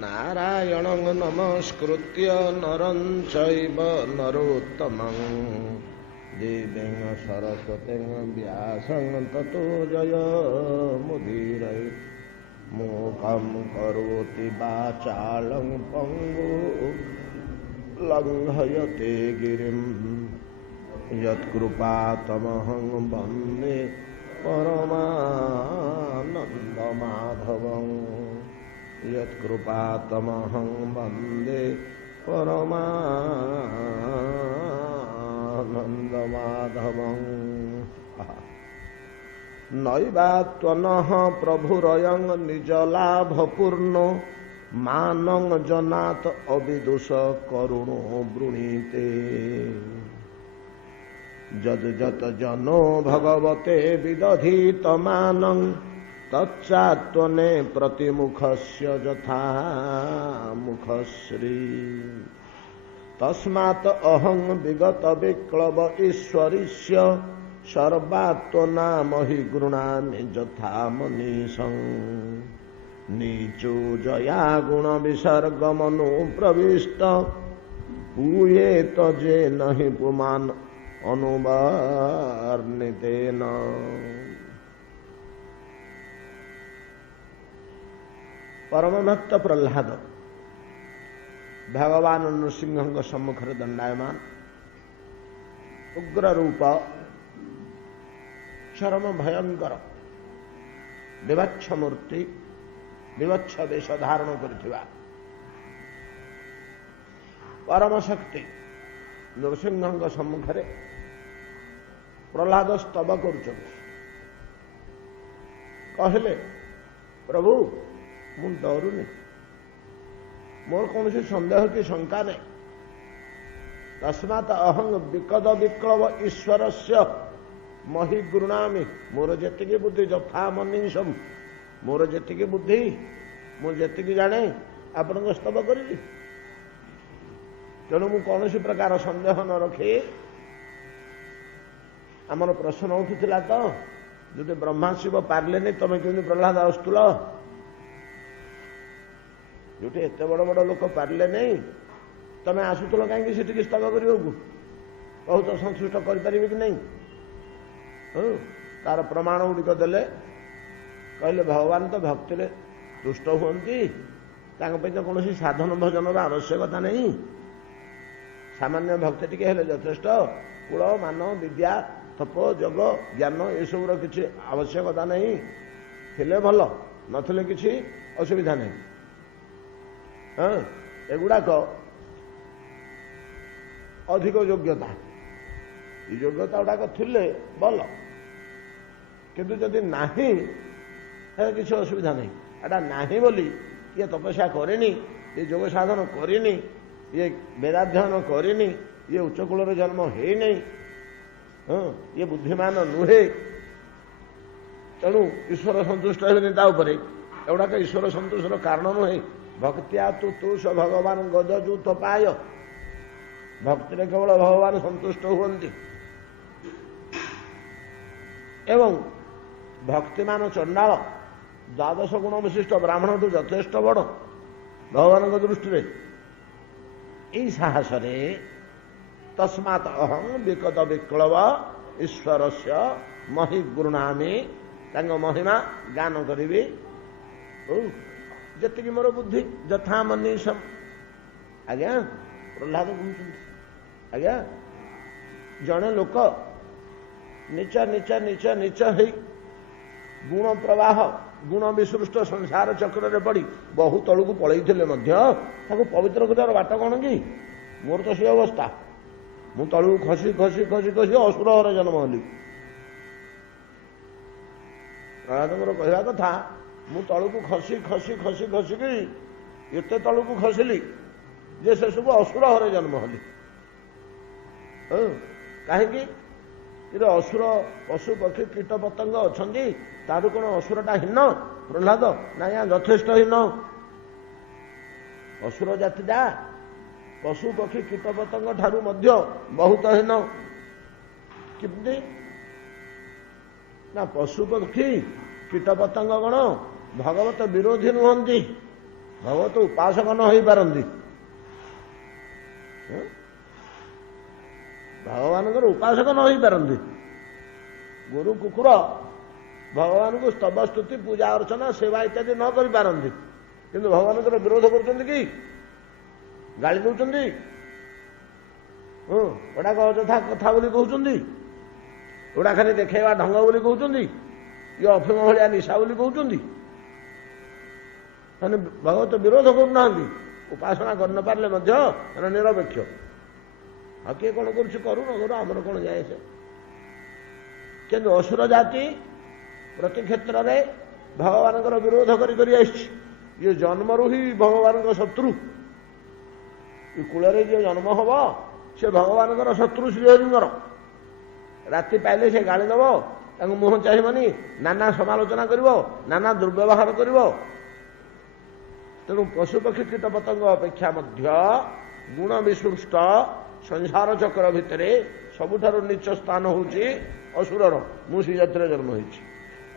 नारायणं नमस्कृत्य नरं चैव नरोत्तमं देवीं सरस्वतीं व्यासं ततो जयमुदीरये मूकं करोति वाचालं पङ्गु लङ्घयते गिरिं यत्कृपातमहं वन्दे परमानन्दमाधवम् यत्कृपातमहं वन्दे परमानन्दमाधवम् नैवात्वनः प्रभुरयं निजलाभपूर्णो मानं जनात् अविदुष करुणो वृणीते जद् जनो भगवते विदधीतमानं तच्चात्वने प्रतिमुखस्य यथा मुखश्री तस्मात् अहं विगत विक्लव ईश्वरीस्य सर्वात्वनामहि गृह्णामि यथा मनीषं नीचो जया गुण विसर्गमनो प्रविष्ट पूयेत जे नहि पुमान् अनुवर्णितेन। परम भक्त प्रह्लाद भगवान नृसिंह सम्मुखरे दंडायमान उग्र रूप चरम भयंकर विवक्ष मूर्ति विवक्ष वेश धारण करिथिबा परम शक्ति नृसिंह सम्मुखरे प्रह्लाद स्तव करुछन्ति। कहले प्रभु मु डरुनी मोर कौन सन्देह की शंका नहीं तस्मात् अहं विकद विक्लव ईश्वर से मही गृह्णामि मोर जेतिकी बुद्धि यथा मनीषम मोर जेतिकी बुद्धि मुझे जाने आपण स्तव करी तेणु मु कौन प्रकार सन्देह न रखी आमर प्रश्न उठुला तो जो ब्रह्मा शिव पारे नहीं तुम केमी प्रह्लाद आसुल जो एत बड़ बड़ लोक पारे नहीं तमें आसुल कहीं स्तव करने को बहुत संतुष्ट करें कि नहीं तार प्रमाण गुड़िक देले कहले भगवान तो भक्ति तुष्ट हुंती तो कौन साधन भजन आवश्यकता नहीं सामान्य भक्ति टी यथेष्ट कूल मान विद्या तप जग ज्ञान यू किसी आवश्यकता नहीं थिले भल नथिले किसी असुविधा नहीं एगुड़ाक अधिक योग्यता योग्यता गुड़ाक थिले भल किंतु जदि नाही किसी असुविधा नहीं एटा नाही बोली ये तपस्या करेनी ये योग साधन करेनी ये वेदाध्ययन करेनी ये उच्चकूल जन्म है नहीं ये बुद्धिमान नुहे तेणु ईश्वर संतुष्ट होने एगुड़ाक ईश्वर संतुष्टर कारण नुहे भक्तिया तु तुष भगवान गजूत पाय भक्ति केवल भगवान संतुष्ट हुंती एवं भक्तिमान चंडाल द्वादश गुण विशिष्ट ब्राह्मण ठू यथेष्ट बड़ भगवान दृष्टि यही साहस तस्मात् अहं विकट विक्लव ईश्वर से मही गृह्णामि महिमा गान करी जी मोर बुद्धि यथा मनीषम आज्ञा प्रह्लाद कहते आज्ञा जड़े लोक नीच नीच नीच नीच है गुण प्रवाह गुण विसृष्ट संसार चक्र पड़ी बहु तलू को पलई पवित्र करार बाट कौन कि मोर तो सी अवस्था मु तलू खसी खसी खसी खसी असुर घर जन्म हली प्रहलाद कहवा कथा मु तलू को खसी खसी खसी खसिकी एत तलू को खसिली जे से सब असुर घर जन्म हली कहीं असुर पशु पक्षी कीट पतंग अच्छा तार कौन असुरटा हीन प्रह्लाद ना यथेष्ट हीन असुर जाति जा पशु पक्षी कीट पतंग ठारू मध्य बहुत हीन किमती ना पशु पक्षी कीट पतंग गण भगवत विरोधी नुहंती ଭଗବତ ଉପାସକ ନ ହେଇପାରନ୍ତି। ଭଗବାନଙ୍କର ଉପାସକ ନ ହେଇପାରନ୍ତି। ଗୁରୁ କୁକୁର ଭଗବାନଙ୍କୁ ସ୍ତବ ସ୍ତୁତି ପୂଜା ଅର୍ଚ୍ଚନା ସେବା ଇତ୍ୟାଦି ନ କରିପାରନ୍ତି, କିନ୍ତୁ ଭଗବାନଙ୍କର ବିରୋଧ କରୁଛନ୍ତି କି ଗାଳି ଦଉଛନ୍ତି, ଗୋଟାକ ଅଯଥା କଥା ବୋଲି କହୁଛନ୍ତି, ଗୋଟା ଖାଲି ଦେଖେଇବା ଢଙ୍ଗ ବୋଲି କହୁଛନ୍ତି, ଇଏ ଅଫିମ ଭଳିଆ ନିଶା ବୋଲି କହୁଛନ୍ତି। ମାନେ ଭଗବତ ବିରୋଧ କରୁନାହାନ୍ତି, ଉପାସନା କରିନପାରିଲେ ମଧ୍ୟ ମାନେ ନିରପେକ୍ଷ। ଆଉ କିଏ କ'ଣ କରୁଛି କରୁ ନ କରୁ ଆମର କ'ଣ ଯାଏ ସେ। କିନ୍ତୁ ଅସୁର ଜାତି ପ୍ରତି କ୍ଷେତ୍ରରେ ଭଗବାନଙ୍କର ବିରୋଧ କରି କରି ଆସିଛି। ଇଏ ଜନ୍ମରୁ ହିଁ ଭଗବାନଙ୍କ ଶତ୍ରୁ। ଏ କୂଳରେ ଯିଏ ଜନ୍ମ ହବ ସେ ଭଗବାନଙ୍କର ଶତ୍ରୁ ଶ୍ରୀହରିଙ୍କର। ରାତି ପାଇଲେ ସେ ଗାଳି ଦେବ, ତାଙ୍କୁ ମୁହଁ ଚାହିଁବନି, ନାନା ସମାଲୋଚନା କରିବ, ନାନା ଦୁର୍ବ୍ୟବହାର କରିବ। ତେଣୁ ପଶୁପକ୍ଷୀ କୀଟ ପତଙ୍ଗ ଅପେକ୍ଷା ମଧ୍ୟ ଗୁଣ ବିସୃଷ୍ଟ ସଂସାର ଚକ୍ର ଭିତରେ ସବୁଠାରୁ ନିଚ ସ୍ଥାନ ହେଉଛି ଅସୁରର। ମୁଁ ସେ ଜାତିରେ ଜନ୍ମ ହୋଇଛି।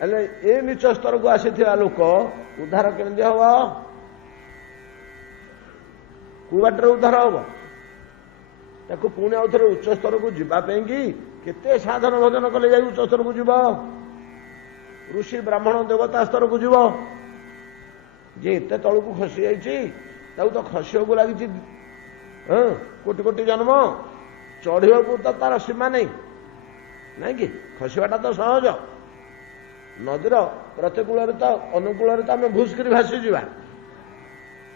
ହେଲେ ଏ ନିଚ ସ୍ତରକୁ ଆସିଥିବା ଲୋକ ଉଦ୍ଧାର କେମିତି ହବ? କୋଉ ବାଟରେ ଉଦ୍ଧାର ହବ? ତାକୁ ପୁଣି ଆଉ ଥରେ ଉଚ୍ଚ ସ୍ତରକୁ ଯିବା ପାଇଁକି କେତେ ସାଧନ ଭଜନ କଲେ ଯାଇ ଉଚ୍ଚ ସ୍ତରକୁ ଯିବ? ଋଷି ବ୍ରାହ୍ମଣ ଦେବତା ସ୍ତରକୁ ଯିବ। ଯେ ଏତେ ତଳକୁ ଖସି ଯାଇଛି ତାକୁ ତ ଖସିବାକୁ ଲାଗିଛି କୋଟି କୋଟି ଜନ୍ମ। ଚଢ଼ିବାକୁ ତ ତାର ସୀମା ନାହିଁ, ନାଇଁ କି? ଖସିବାଟା ତ ସହଜ। ନଦୀର ପ୍ରତିକୂଳରେ ତ ଅନୁକୂଳରେ ତ ଆମେ ଭୁସ୍କିରି ଭାସିଯିବା,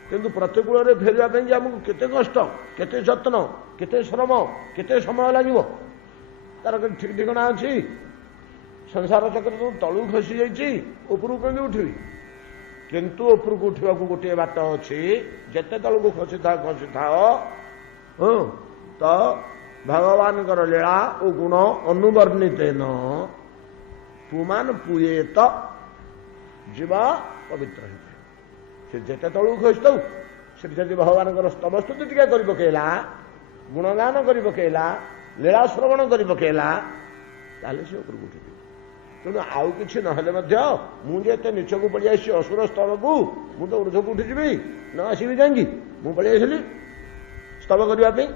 କିନ୍ତୁ ପ୍ରତିକୂଳରେ ଫେରିବା ପାଇଁ ଆମକୁ କେତେ କଷ୍ଟ, କେତେ ଯତ୍ନ, କେତେ ଶ୍ରମ, କେତେ ସମୟ ଲାଗିବ, ତାର ଠିକ୍ ଠିକଣା ଅଛି? ସଂସାର ଚକ୍ର ତଳକୁ ଖସି ଯାଇଛି, ଉପରକୁ କେମିତି ଉଠିବି? କିନ୍ତୁ ଉପରକୁ ଉଠିବାକୁ ଗୋଟିଏ ବାଟ ଅଛି। ଯେତେ ତଳକୁ ଖସିଥାଅ ତ ଭଗବାନଙ୍କର ଲୀଳା ଓ ଗୁଣ ଅନୁବର୍ଣ୍ଣିତେନ ପୁମାନ ପୁୟେତ ଜୀବ ପବିତ୍ର ହେଇଥାଏ। ସେ ଯେତେ ତଳକୁ ଖସିଥାଉ ସେଠି ଯଦି ଭଗବାନଙ୍କର ସ୍ତବ ସ୍ତୁତି ଟିକେ କରି ପକେଇଲା, ଗୁଣଗାନ କରି ପକେଇଲା, ଲୀଳା ଶ୍ରବଣ କରି ପକେଇଲା, ତାହେଲେ ସେ ଉପରକୁ ଉଠିଯିବ। ତେଣୁ ଆଉ କିଛି ନହେଲେ ମଧ୍ୟ ମୁଁ ଯେ ଏତେ ନିଚକୁ ପଳେଇ ଆସିଛି ଅସୁର ସ୍ତବକୁ, ମୁଁ ତ ଉର୍ଦ୍ଧ୍ୱକୁ ଉଠିଯିବି ନ ଆସିବି କାହିଁକି? ମୁଁ ପଳେଇ ଆସିଲି ସ୍ତବ କରିବା ପାଇଁ।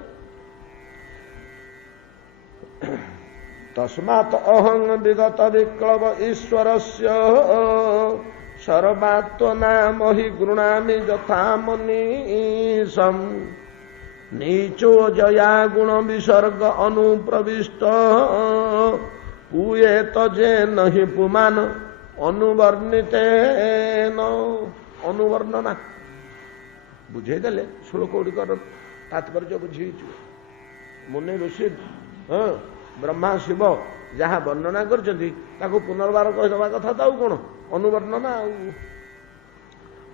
ତସ୍ମାତ୍ ଅହଂ ବିଗତ ବିକ୍ଳବ ଈଶ୍ୱରସ୍ୟ ସର୍ବାତ୍ମନାମ ହି ଗୃଣାମି ଯଥା ମନୀଷମ୍ ନୀଚୋ ଜୟା ଗୁଣ ବିସର୍ଗ ଅନୁପ୍ରବିଷ୍ଟ ପୂୟେତ ଯେନ ହି ପୁମାନ ଅନୁବର୍ଣ୍ଣିତେନ। ଅନୁବର୍ଣ୍ଣନା ବୁଝେଇଦେଲେ ଶ୍ଲୋକ ଗୁଡ଼ିକର ତାତ୍ପର୍ଯ୍ୟ ବୁଝିଯିବ। ମୁନି ଋଷି ବ୍ରହ୍ମା ଶିବ ଯାହା ବର୍ଣ୍ଣନା କରିଛନ୍ତି ତାକୁ ପୁନର୍ବାର କହିଦେବା କଥା ତ ଆଉ କ'ଣ? ଅନୁବର୍ଣ୍ଣନା। ଆଉ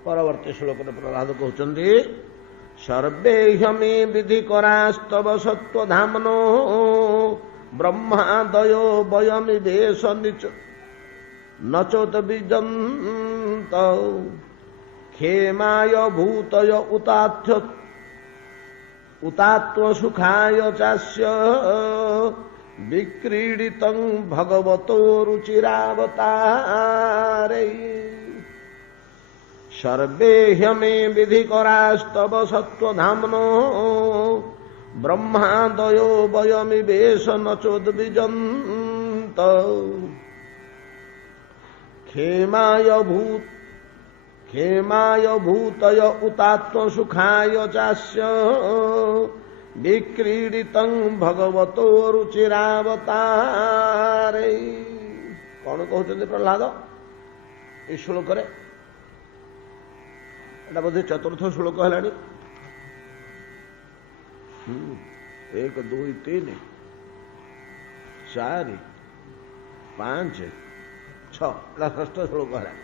ପରବର୍ତ୍ତୀ ଶ୍ଲୋକରେ ପ୍ରହ୍ଲାଦ କହୁଛନ୍ତି ସର୍ବେ ହ୍ୟମି ବିଧି କରାସ୍ତବ ସତ୍ୱଧାମ୍ନୋ ବ୍ରହ୍ମାଦୟ ବୟମି ବେଶ ନିଚ ନଚୋତ ବିଜନ୍ତ କ୍ଷେମାୟ ଭୂତୟ ଉତାତ୍ମ ସୁଖାୟ ଚାସ୍ୟ ବିକ୍ରୀଡ଼ିତଂ ଭଗବତୋ ରୁଚିରାବତାରେ। ସର୍ବେ ହ୍ୟମେ ବିଧି କରାସ୍ତବ ସତ୍ୱଧାମ୍ନୋ ବ୍ରହ୍ମାଦୟ ବୟମି ବେଶ ନଚୋଦ୍ବିଜନ୍ତ କ୍ଷେମାୟ ଭୂତୟ ଉତାତ୍ମ ସୁଖାୟ ଚାସ୍ୟ ବିକ୍ରୀଡ଼ିତଂ ଭଗବତୋ ରୁଚିରାବତାରେ। କ'ଣ କହୁଛନ୍ତି ପ୍ରହ୍ଲାଦ ଏ ଶ୍ଲୋକରେ? ଏଟା ବୋଧେ ଚତୁର୍ଥ ଶ୍ଲୋକ ହେଲାଣି। 1 2 3 4 5 6 ଏଟା ଷଷ୍ଠ ଶ୍ଲୋକ ହେଲାଣି।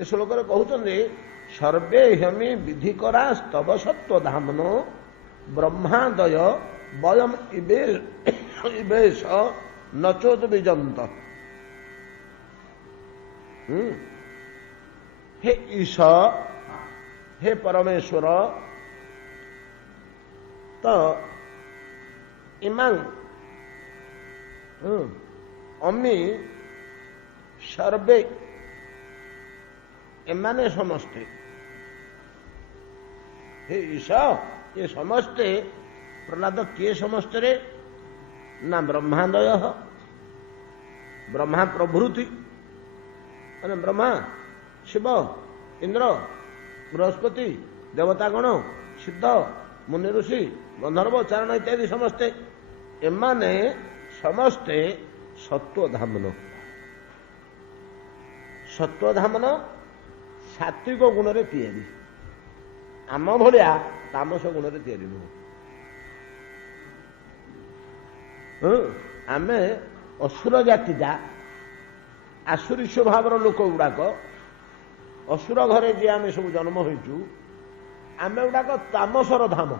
ଏ ଶ୍ଲୋକରେ କହୁଛନ୍ତି ସର୍ବେ ହ୍ୟମି ବିଧି କରା ସ୍ତବ ସତ୍ୱଧାମ୍ନୋ ବ୍ରହ୍ମାଦୟ ବୟମ ଇବେଶ ନଚୋତ ବିଜନ୍ତ। ହେ ଈଶ, ହେ ପରମେଶ୍ୱର, ତ ଇମାଂ ଅମି ସର୍ବେ, ଏମାନେ ସମସ୍ତେ हे ईश ये समस्ते प्रहलाद किए समस्ते ना ब्रह्मादय ब्रह्मा प्रभृति माने ब्रह्मा शिव इंद्र बृहस्पति देवतागण सिद्ध मुनि ऋषि गंधर्व चारण इत्यादि समस्ते एमाने समस्ते सत्वधामन सत्वधामन सात्विक गुण रे तैयारी आम भलिया तामस गुण रे तैयारी नुह आमे असुर जातिटा आसुरी स्वभाव लोक गुड़ाक असुर घरे जी आम सब जन्म होइचु आमे गुड़ाक तामसर धाम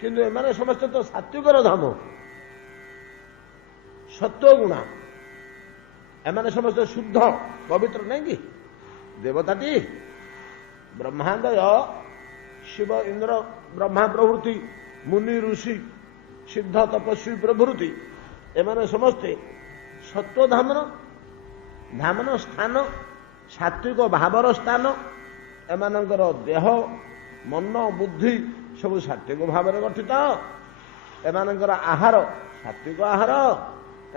किंतु एमाने समस्ते तो सात्विकर धाम सत्व गुणा एमाने समस्ते शुद्ध पवित्र नहीं कि देवताटी ब्रह्मादय शिव इंद्र ब्रह्मा प्रभृति मुनि ऋषि सिद्ध तपस्वी प्रभृति एमाने समस्ते सत्व धामन धामन स्थान सात्विक भावर स्थान एमानंकर देह मन बुद्धि सब सात्विक भाव गठित एमानंकर आहार सात्विक आहार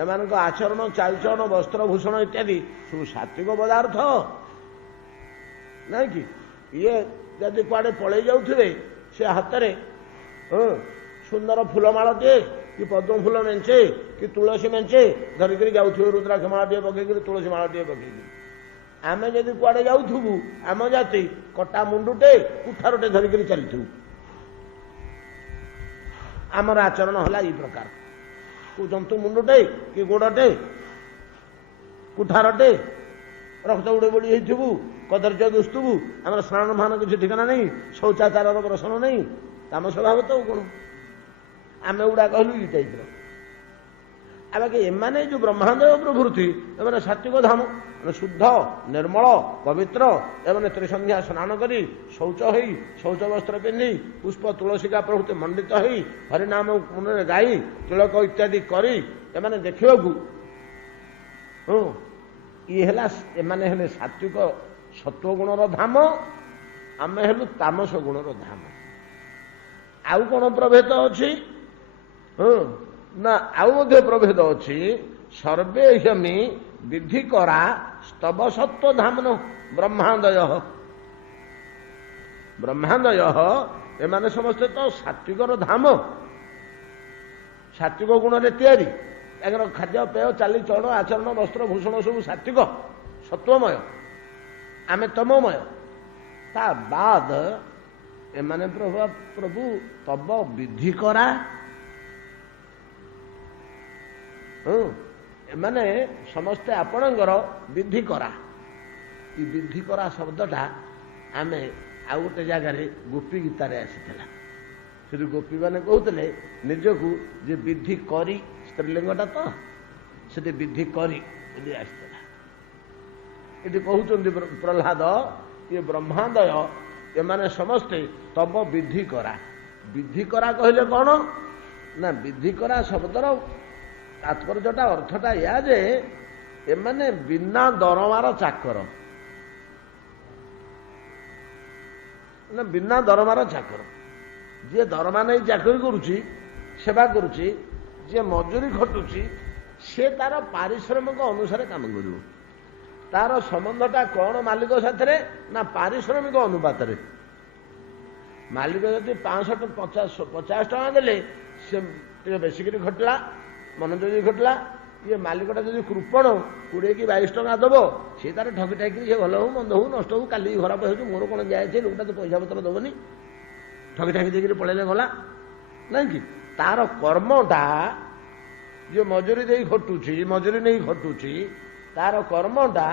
एमानंकर आचरण चालचरण वस्त्र भूषण इत्यादि सब सात्विक पदार्थ नहीं कि ये यदि कुआडे पड़े जाउथिबे से हाथ में सुंदर फूलमालटे कि पद्म फूल मेंचे कि तुलसी मेंचे धरिक जाऊे रुद्राक्ष माला पकईक तुलसी माला पकईक आम जदि कुआडे जाऊबू आम जाति कटा मुंडुटे कुठारटे धरिक चलू आमर आचरण है ये प्रकार को जंतु मुंडुटे कि गोड़टे कुठारटे रक्त उड़े बड़ी होइथिबू कदर्य दुस्तुबू आम स्नान भान किसी ठिकाना नहीं शौचाचार प्रश्न नहीं ताम स्वभाव तो कौन आम गुड़ा कहलु ये टाइप बाकी एमाने जो ब्रह्मांडय प्रभृति एमाने सात्विक धाम शुद्ध निर्मल पवित्र एमाने त्रिसंध्या स्नान करी शौच हो शौच वस्त्र पिंधि पुष्प तुलसिका प्रभृति मंडित हो हरिनाम मुने गाई तिलक इत्यादि करी एमाने देखिबा ये है एमाने हेले सात्विक सत्व गुणर धाम आमे हेलु तामस गुणर धाम आउ कौन प्रभेद अच्छी ना आउ मध्य प्रभेद अच्छी सर्वे ह्यमी विधि करा स्तव सत्व धामन ब्रह्मादय ब्रह्मादय एमाने समस्ते तो सात्विकर धाम सात्विक गुण रे तैयारी ताकर खाद्य पेय चाली चलन आचरण वस्त्र भूषण सब सात्विक सत्वमय आमे तममय ता बाद एमाने प्रभु तब विधि करा एमाने समस्ते आपणकर विधि करा ये विधि करा शब्दटा आमे आउ गोटे जगार गोपी गीतार आसीला से गोपी मैंने कहते निजकू जे विधि करी स्त्रीलिंगटा तो से विधि करी आसला ये कहते प्रहलाद ये ब्रह्मादय एमाने समस्ते तब विधि करा कहले कौन ना विधि करा शब्दर तात्पर्यटा अर्थटा या जे एमाने बिना दरमार चाकर ना बिना दरमार चाकर जी दरमा नहीं चाकरी करुची सेवा करुची जी मजूरी खटुची से तार पारिश्रमिक अनुसार काम करिवो तार संबंधटा कौन मालिक साथे ना पारिश्रमिक अनुपात मालिक जब 550 टका देले से बेसिक घटला मनोजी घटला ये मालिकटा जब कृपण 20 कि 22 टका दब सी तार ठकी ठाकी से भल हो मंद हो नष्ट हो काली खराब हो मोर कौन जाए लोकटा तो पैसा पत्र दबनी ठकी ठाकी देकर पलैले गला नहीं कि तार कर्मटा जो मजूरी दे खटुची मजूरी नहीं खटुची तार कर्मटा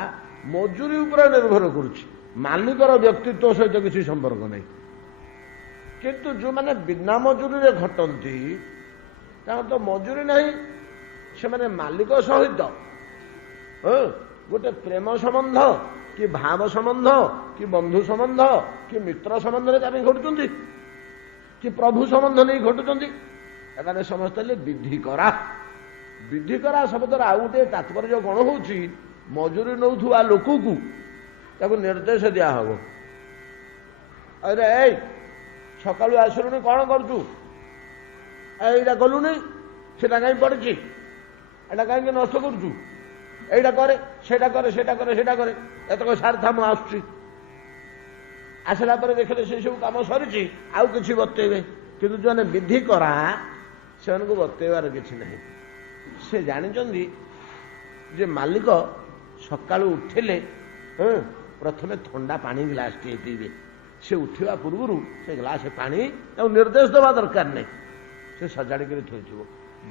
मजूरी उपर निर्भर करुच्ची मालिकर व्यक्तित्व सहित किसी संपर्क नहीं किंतु जो माने बिना मजूरी रे घटंती तो मजूरी नहीं से माने मालिक सहित गोटे प्रेम संबंध कि भाव संबंध कि बंधु संबंध कि मित्र संबंध रे घटुचंती कि प्रभु संबंध नहीं घटुचंती एमाने समस्त विधि करा शब्दर आउ गोटे तात्पर्य कौन हो मजूरी नौथुआ लोक को निर्देश दिया हम अरे ସକାଳୁ ଆସିଲୁଣି କ'ଣ କରୁଛୁ? ଏଇଟା କଲୁନି, ସେଟା କାହିଁ ପଡ଼ିଛି, ଏଇଟା କାହିଁକି ନଷ୍ଟ କରୁଛୁ, এইটা করে সেটা করে সেটা করে সেটা করে এতକ ସାରିଥା ମୁଁ ଆସୁଛି। ଆସିଲା ପରେ ଦେଖିଲେ ସେସବୁ କାମ ସରିଛି, ଆଉ କିଛି ବତେଇବେ। କିନ୍ତୁ ଯେଉଁମାନେ ବିଧି କରା ସେମାନଙ୍କୁ ବତେଇବାର କିଛି ନାହିଁ। ସେ ଜାଣିଛନ୍ତି ଯେ ମାଲିକ ସକାଳୁ ଉଠିଲେ ପ୍ରଥମେ ଥଣ୍ଡା ପାଣି ଗ୍ଲାସଟିଏ ପିଇବେ। ସେ ଉଠିବା ପୂର୍ବରୁ ସେ ଗ୍ଲାସ ପାଣି ତାକୁ ନିର୍ଦ୍ଦେଶ ଦେବା ଦରକାର ନାହିଁ। ସେ ସଜାଡ଼ିକିରି ଥୋଇଥିବ।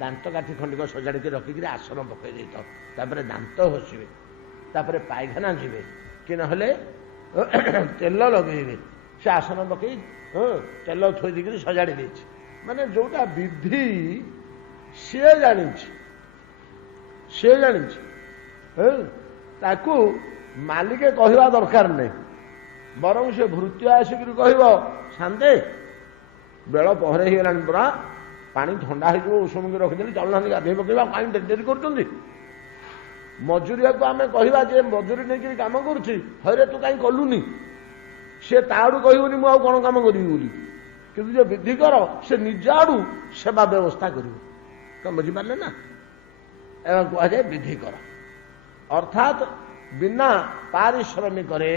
ଦାନ୍ତ କାଠି ଖଣ୍ଡିକ ସଜାଡ଼ିକି ରଖିକିରି ଆସନ ପକାଇ ଦେଇଥାଉ। ତାପରେ ଦାନ୍ତ ଘଷିବେ, ତାପରେ ପାଇଖାନା ଯିବେ, କି ନହେଲେ ତେଲ ଲଗେଇବେ। ସେ ଆସନ ପକାଇ ତେଲ ଥୋଇ ଦେଇକିରି ସଜାଡ଼ି ଦେଇଛି। ମାନେ ଯୋଉଟା ବିଧି ସିଏ ଜାଣିଛି, ସିଏ ଜାଣିଛି, ତାକୁ ମାଲିକେ କହିବା ଦରକାର ନାହିଁ। ବରଂ ସେ ଭୃତ୍ୟ ଆସିକିରି କହିବ, ଶାନ୍ତେ ବେଳ ପହରେ ହେଇଗଲାଣି ପରା, ପାଣି ଥଣ୍ଡା ହେଇଯିବ, ଉଷୁମକି ରଖିଦେଲି, ଚାଲୁନାହାନ୍ତି ଗାଧୋଇ ପକେଇବା, କାହିଁ ଡେରି କରୁଛନ୍ତି। ମଜୁରିଆକୁ ଆମେ କହିବା ଯେ ମଜୁରୀ ନେଇକିରି କାମ କରୁଛି, ହଇରେ ତୁ କାହିଁ କଲୁନି, ସେ ତା ଆଡୁ କହିବନି ମୁଁ ଆଉ କ'ଣ କାମ କରିବି ବୋଲି। କିନ୍ତୁ ଯେ ବିଧି କର, ସେ ନିଜ ଆଡୁ ସେବା ବ୍ୟବସ୍ଥା କରିବ। କ'ଣ ବୁଝିପାରିଲେ ନା? ଏହା କୁହାଯାଏ ବିଧି କର। ଅର୍ଥାତ୍ ବିନା ପାରିଶ୍ରମିକରେ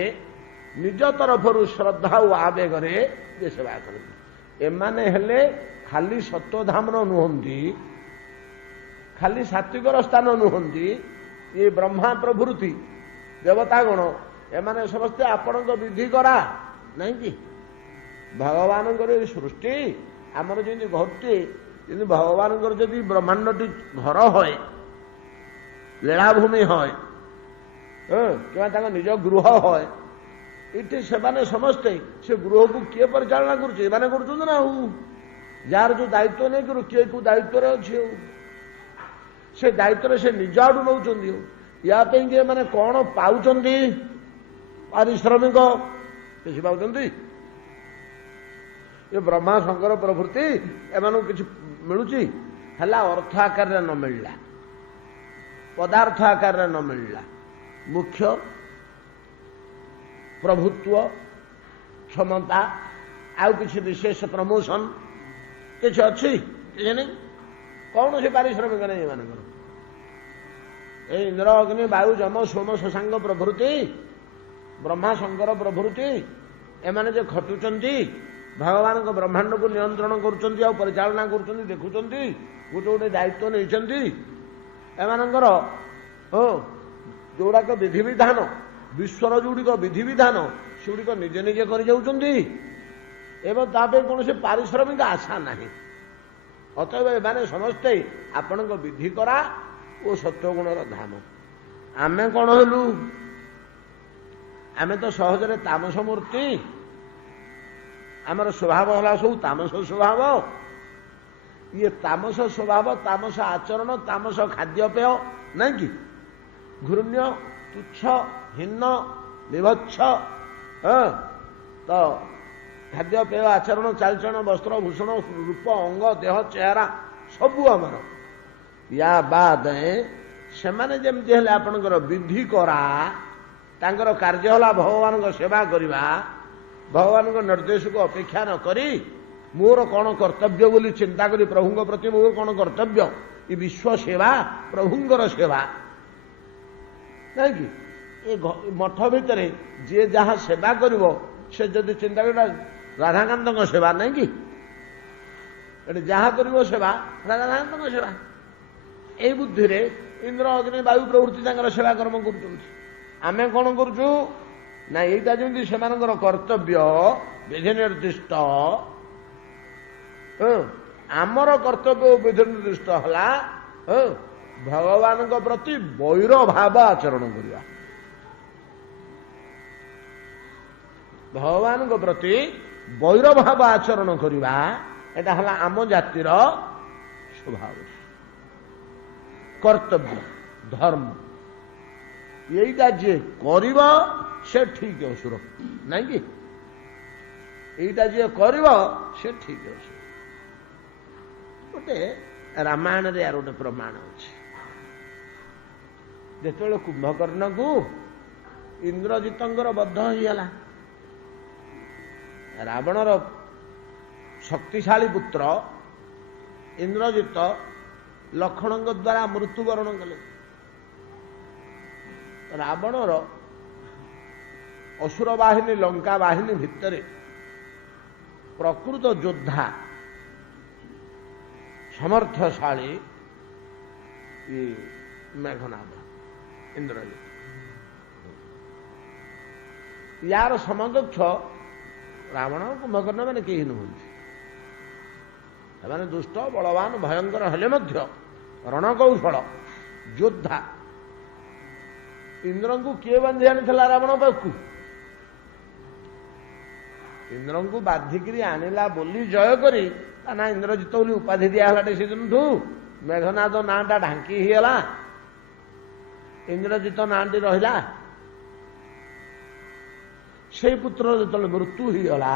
ନିଜ ତରଫରୁ ଶ୍ରଦ୍ଧା ଓ ଆବେଗରେ ଯେ ସେବା କରନ୍ତି। ଏମାନେ ହେଲେ ଖାଲି ସତ୍ୱଧାମର ନୁହନ୍ତି, ଖାଲି ସାତ୍ୱିକର ସ୍ଥାନ ନୁହନ୍ତି। ये ब्रह्मा प्रभृति देवतागण एमाने समस्ते आपणक विधि करा नहीं कि भगवान सृष्टि आमर जमी घटे जमी भगवान जदि ब्रह्मांडटी घर है, लीलाभूमि है कि निज गृह है, ये समस्ते से गृह को किए परिचालना कर जार जो दायित्व नहीं करू किए को दायित्व अच्छे से दायित्व से निज आड़ू नौ या मैंने कौन पाँच पारिश्रमिक किसी पाँच ये ब्रह्मा शंकर प्रभृति एम कि मिलूँ है अर्थ आकार न मिलला, पदार्थ आकार न मिलला, मुख्य प्रभुत्व क्षमता आउ किसी विशेष प्रमोशन किसी अच्छी किसी नहीं। कौन से पारिश्रमिक नहीं मान इंद्र अग्नि वायु जम सोम शशांक प्रभृति ब्रह्मा शंकर प्रभृति एमाने जो खटुचंती भगवान को ब्रह्मांड को नियंत्रण करुचंती और परिचालना करुचंती देखुचंती गोटे गोटे दायित्व नहीं एमानंकर जोड़ाक विधि विधान विश्वर जोड़िक विधि विधान सेगुड़िक निजे निजे कर जाउचंती एवं तापे कौन से पारिश्रमिक आशा नहीं। अतएव एमाने समस्ते आपण विधि करा और सत्वगुणर धाम। आमे कौन हलु? आमे तो सहजरे तामस मूर्ति, आमर स्वभाव है सब तामस स्वभाव। ये तामस स्वभाव, तामस आचरण, तामस खाद्यपेय नहीं कि घृण्य तुच्छ हीन विभत्स तो खाद्यपेय आचरण चालचरण वस्त्र भूषण रूप अंग देह चेहरा सबू आमर या बाद से जमती है आपणकर विधि करा तांकर कार्य है भगवान सेवा करवा, भगवान निर्देश को अपेक्षा न करी मोर कौन कर्तव्य बोली चिंता करी प्रभु प्रति मोर कौन कर्तव्य ये विश्व सेवा प्रभुंर सेवा नहीं कि ये मठ भितर जी जहाँ सेवा करिवो से जदि चिंता कर राधाकांत सेवा नहीं कि जहाँ कर सेवा राधाकांत सेवा ये बुद्धि रे इंद्र अग्नि वायु प्रवृत्ति सेवा कर्म करें कौन करुचु ना यहीटा जमी से कर्तव्य विधि निर्दिष्ट आमर कर्तव्य विधि निर्दिष्ट है भगवान प्रति वैर भाव आचरण करवा, भगवान प्रति वैर भाव आचरण करवा एटा हला आम जातिर स्वभाव कर्तव्य धर्म। यहीटा जी कर से ठीक असुर नहीं कि यहीटा जी कर से ठीक असुर। गोटे रामायण रे यार गोटे प्रमाण अच्छे जो कुंभकर्ण को इंद्रजित बद्ध होगला रावणर शक्तिशाली पुत्र इंद्रजित लक्षण द्वारा मृत्युवरण कले। रावणर असुर बाहिनी लंका बाहिनी भितर प्रकृत योद्धा समर्थशाली मेघनाद इंद्रजित। यार समकक्ष रावण कुंभकर्ण मैंने कहीं नुहति दुष्ट बलवान भयंकर हेले मध्य रणकौशल योद्धा। इंद्र को किए बांधि आनी रावण पाखु इंद्र को बाधिकी आनिला बोली जय करी ना इंद्रजित बोली उपाधि दिगला से दिन ठू मेघनाद नाटा ढांकी होगा इंद्रजित नाटी रहा से पुत्र जो मृत्यु होगा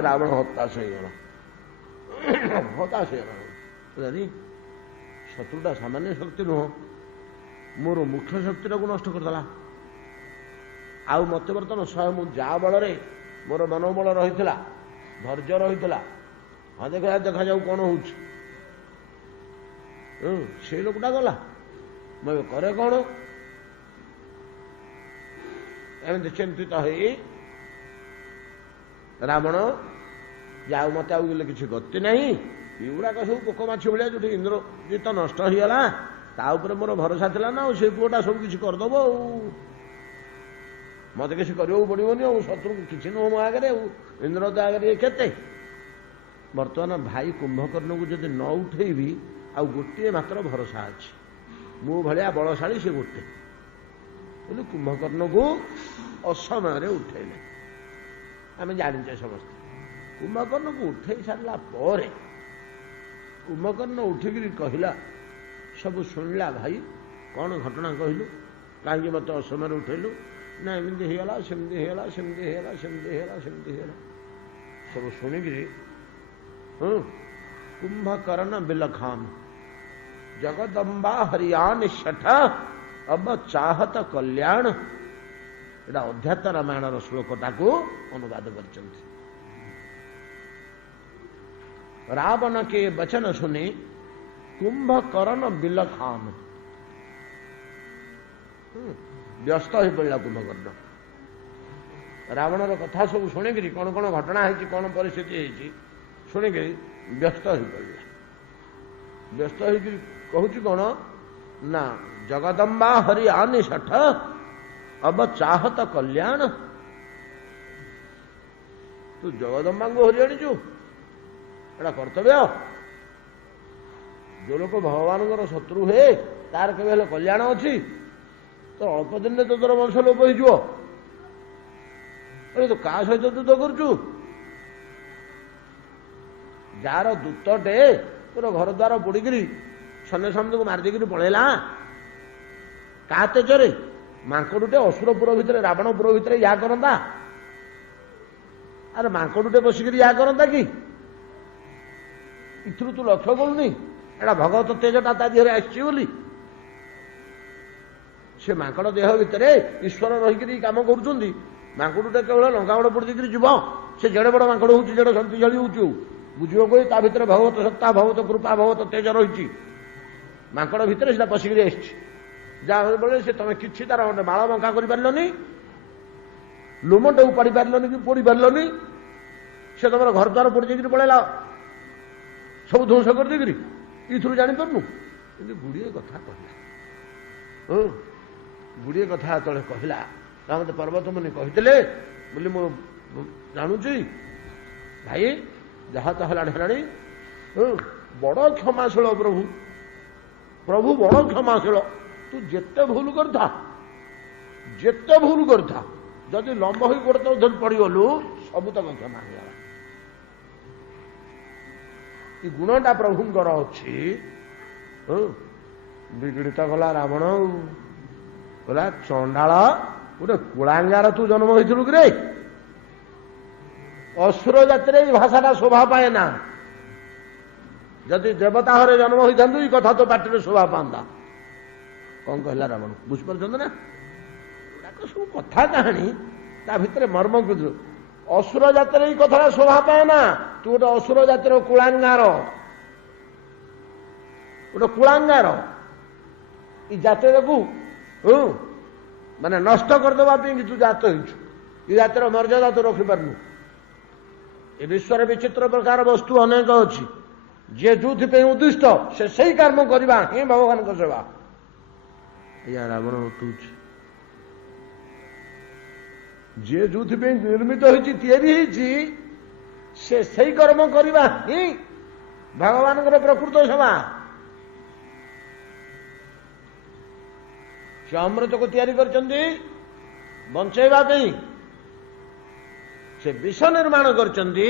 रावण हताश होगा हताश होगा। शत्रुटा सामान्य शक्ति नुह मोर मुख्य शक्ति को नष्ट करदेला। आउ मत बर्तन स्वयं जा बल मोर मनोबल रही धैर्य रही हाँ देखा देखा जाऊ कौन हो से लोकटा गला मैं करे कौन एमती चिंतित हो रावण जाऊ मत आगे किसी गति नहीं युगुड़ाक सब पोकमाछी भाया जो इंद्रजित नष्ट होगा ताऊपर मोर भरोसा था ना से पुओटा सब किसी करदेव मत किसी करने पड़ोनी शत्रु किसी नुह मो आगे इंद्र तो आगे केते बर्तमान भाई कुंभकर्ण को जब न उठेबी आ गोटे मात्र भरोसा अच्छी मो भाया बलशाली से गोटे बोले कुंभकर्ण को असमय उठेले आम जाचे समस्त कुंभकर्ण को उठे सारा पर कुंभकर्ण उठिक कहला सब शुणिला भाई कौन घटना कहलु कहीं मत असमय उठेलु ना एमती होगा सेमती होगा सेमती होगा सेमती होगा सेमती होगा सब शुणिक कुंभकर्ण बिलखान जगदम्बा हरियाण शठ अब चाहत कल्याण एटा अध्यात्म रामायण श्लोकटा को अनुवाद कर रावण के वचन सुने कुंभकर्ण बिलखान व्यस्त हो पड़ा कुंभकर्ण रावणर कथा सब शुणिक कौन कौन घटना है कौन परिस्थिति है शुणिक व्यस्त हो पड़ा व्यस्त हो कहूँ कौन ना जगदम्बा हरि आनि शठ अब चाहत कल्याण तू जगदम्बा को हरि आनीचु एटा कर्तव्य जो लोग भगवान शत्रु है तार के कल्याण अच्छी तो अल्प दिन तो तोर वंश लोप हो तो क्या सहित युद्ध करुचु जार दूतटे तोर घर द्वार पोड़िकी सन्ने समझ को मारिदेक पलैला क्या तेजरे मांकड़ुटे असुरपुर भितर रावणपुर भितर या करता अरे मांकड़ुटे बसिक या करता कि इथु तू लक्ष्य करूनी एटा भगवत तेजटा ता देहरे आसी बोली से मांकड़ देह भितर ईश्वर रहीकि काम करुँच मांकड़ुटे केवल लंकागड़ पड़ी जीव से जेड़े बड़ मांकड़ हो जेड़े शक्तिशाली हो बुझे कोई ता भीतर भगवत सत्ता भगवत कृपा भगवत तेज रही मांकड़ भितर से पशिक जहाँ बोले से तुम कि तार गोटे माल बंका कर लोमटे उपाड़ी पार्लनि कि पोड़ी पार्लनि से तुम घर द्वार पोड़ी जाकर पलैला सब ध्वंस कर देकरी इथुर जापारू गुड़िए कथा कहला गुड़िए कथा तले कहला मत पर्वत मुनि कहते बोली मु जानुची भाई जहाँ तो है बड़ क्षमाशील प्रभु प्रभु बड़ क्षमाशील तू जिते भूल करता जिते भूल करता जदि लंब हो गोटे तो पड़गलु सब तक क्षमा हो गुणटा प्रभुंर अच्छी बिगड़ित गला रावण बोला चंडाल गोटे कुलांगार तू जन्म होइथिलु कि रे असुर जाति भाषाटा शोभा पाए ना जदि देवता हरे जन्म होता कथा तो पार्टी शोभा पाता कौन कहला रावण बुझीपार ना सब कथा कहानी ता भितर मर्म असुर जातिर एई कथा शोभा पाए ना तू गोटे असुर जातिर कुलांगार गोटे कुलांगार इ जातिर को माने नष्ट करदेवा कि तू जात होइछु इ जातिर मर्यादा तू रखिपारनु ए विश्वर विचित्र प्रकार वस्तु अनेक अच्छी जे जोथि उद्दिष्ट से सही कर्म करवा ही भगवान को सेवा या रावण हतुच जे जोथि निर्मित होइछि तैयारी होइछि से सही कर्म करवा ही भगवान प्रकृत सेवा से अमृत को तैयारी करछन्ति बंचेवा पे से विष निर्माण करछन्ति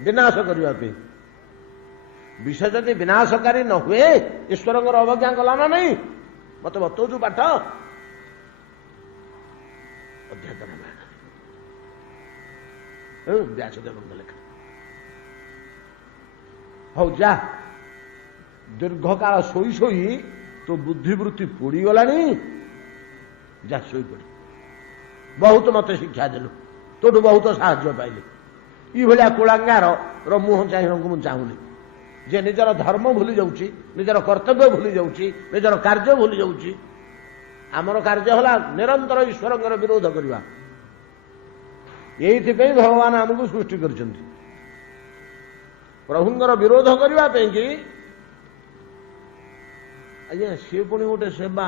विनाश करवा पे विष जदि विनाशकारी न हुए ईश्वर अवज्ञा कला ना नहीं मत बतौचु पाठ अध्यात्म व्यासदेव लेखा हौ जा दीर्घ काल शोई शोई तो बुद्धिवृत्ति पोड़ी गलानी जा शोई पड़ी बहुत मत शिक्षा देलु तोठू बहुत साहाय्य पाइली ई भलिया कुलांगार मुह चाहिए मु चाहूनी जे निजर धर्म भूली जाउची निजर कर्तव्य भूली जाउची निजर कार्य भूली जाउची आमर कार्य होला निरंतर ईश्वर विरोध करवा यही भगवान आमको सृष्टि करछन्ति प्रभुंर विरोध करने कि आज्ञा सी पुणी गोटे सेवा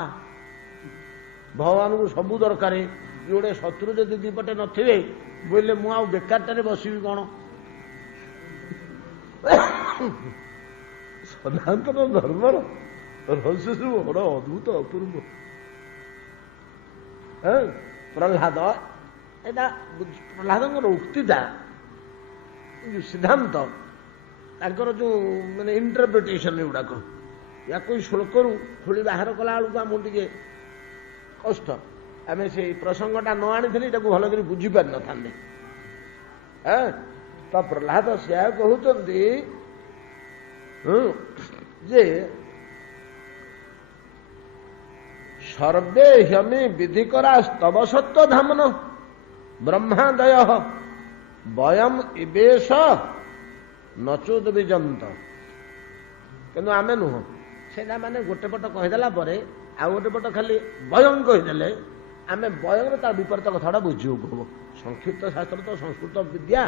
भगवान को सबू दरकार गोटे शत्रु जदि दीपटे नथिबे बोले मु आउ बेकारटारे बसिबी कौन सनातन धर्मर रहस्य सब बड़ अद्भुत अपूर्व प्रहलाद एटा प्रहलाद उक्तिटा जो सिद्धांत जो माने इंटरप्रिटेशन गुड़ाक या कोई श्लोक खोली बाहर कला बेलू आम टे कष्ट आम से प्रसंगटा न आनी भल कर बुझीपार न था तो प्रहलाद से कहते जे सर्वे ह्यमी विधिकरा स्तव सत्व धामन ब्रह्मादय वयम इवेश नचोद विजंत किंतु आमे नुह से माने गोटे पट कहीदेला आ गोटे पट खाली वयं कहीदेले आमे वयं तार विपरीत कथाटा बुझियो हम संक्षिप्त शास्त्र तो संस्कृत विद्या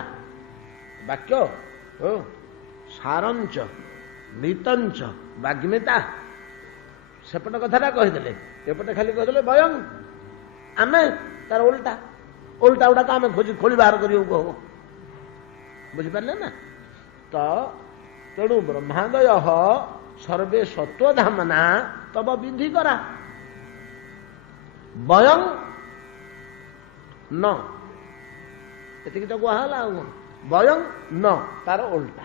वाक्य सारंच नीतंच वाग्मिता सेपट कथाटा कहीदेले एपटे खाली कहीदेले वयं आमे तार उल्टा उल्टा उल्टा तो आम खोली बाहर कर बुझिपारे ना तो तेणु ब्रह्मादय सर्वे सत्वधामना तब विधि करा वयं न एतिक तो कहला वयं न तार उल्टा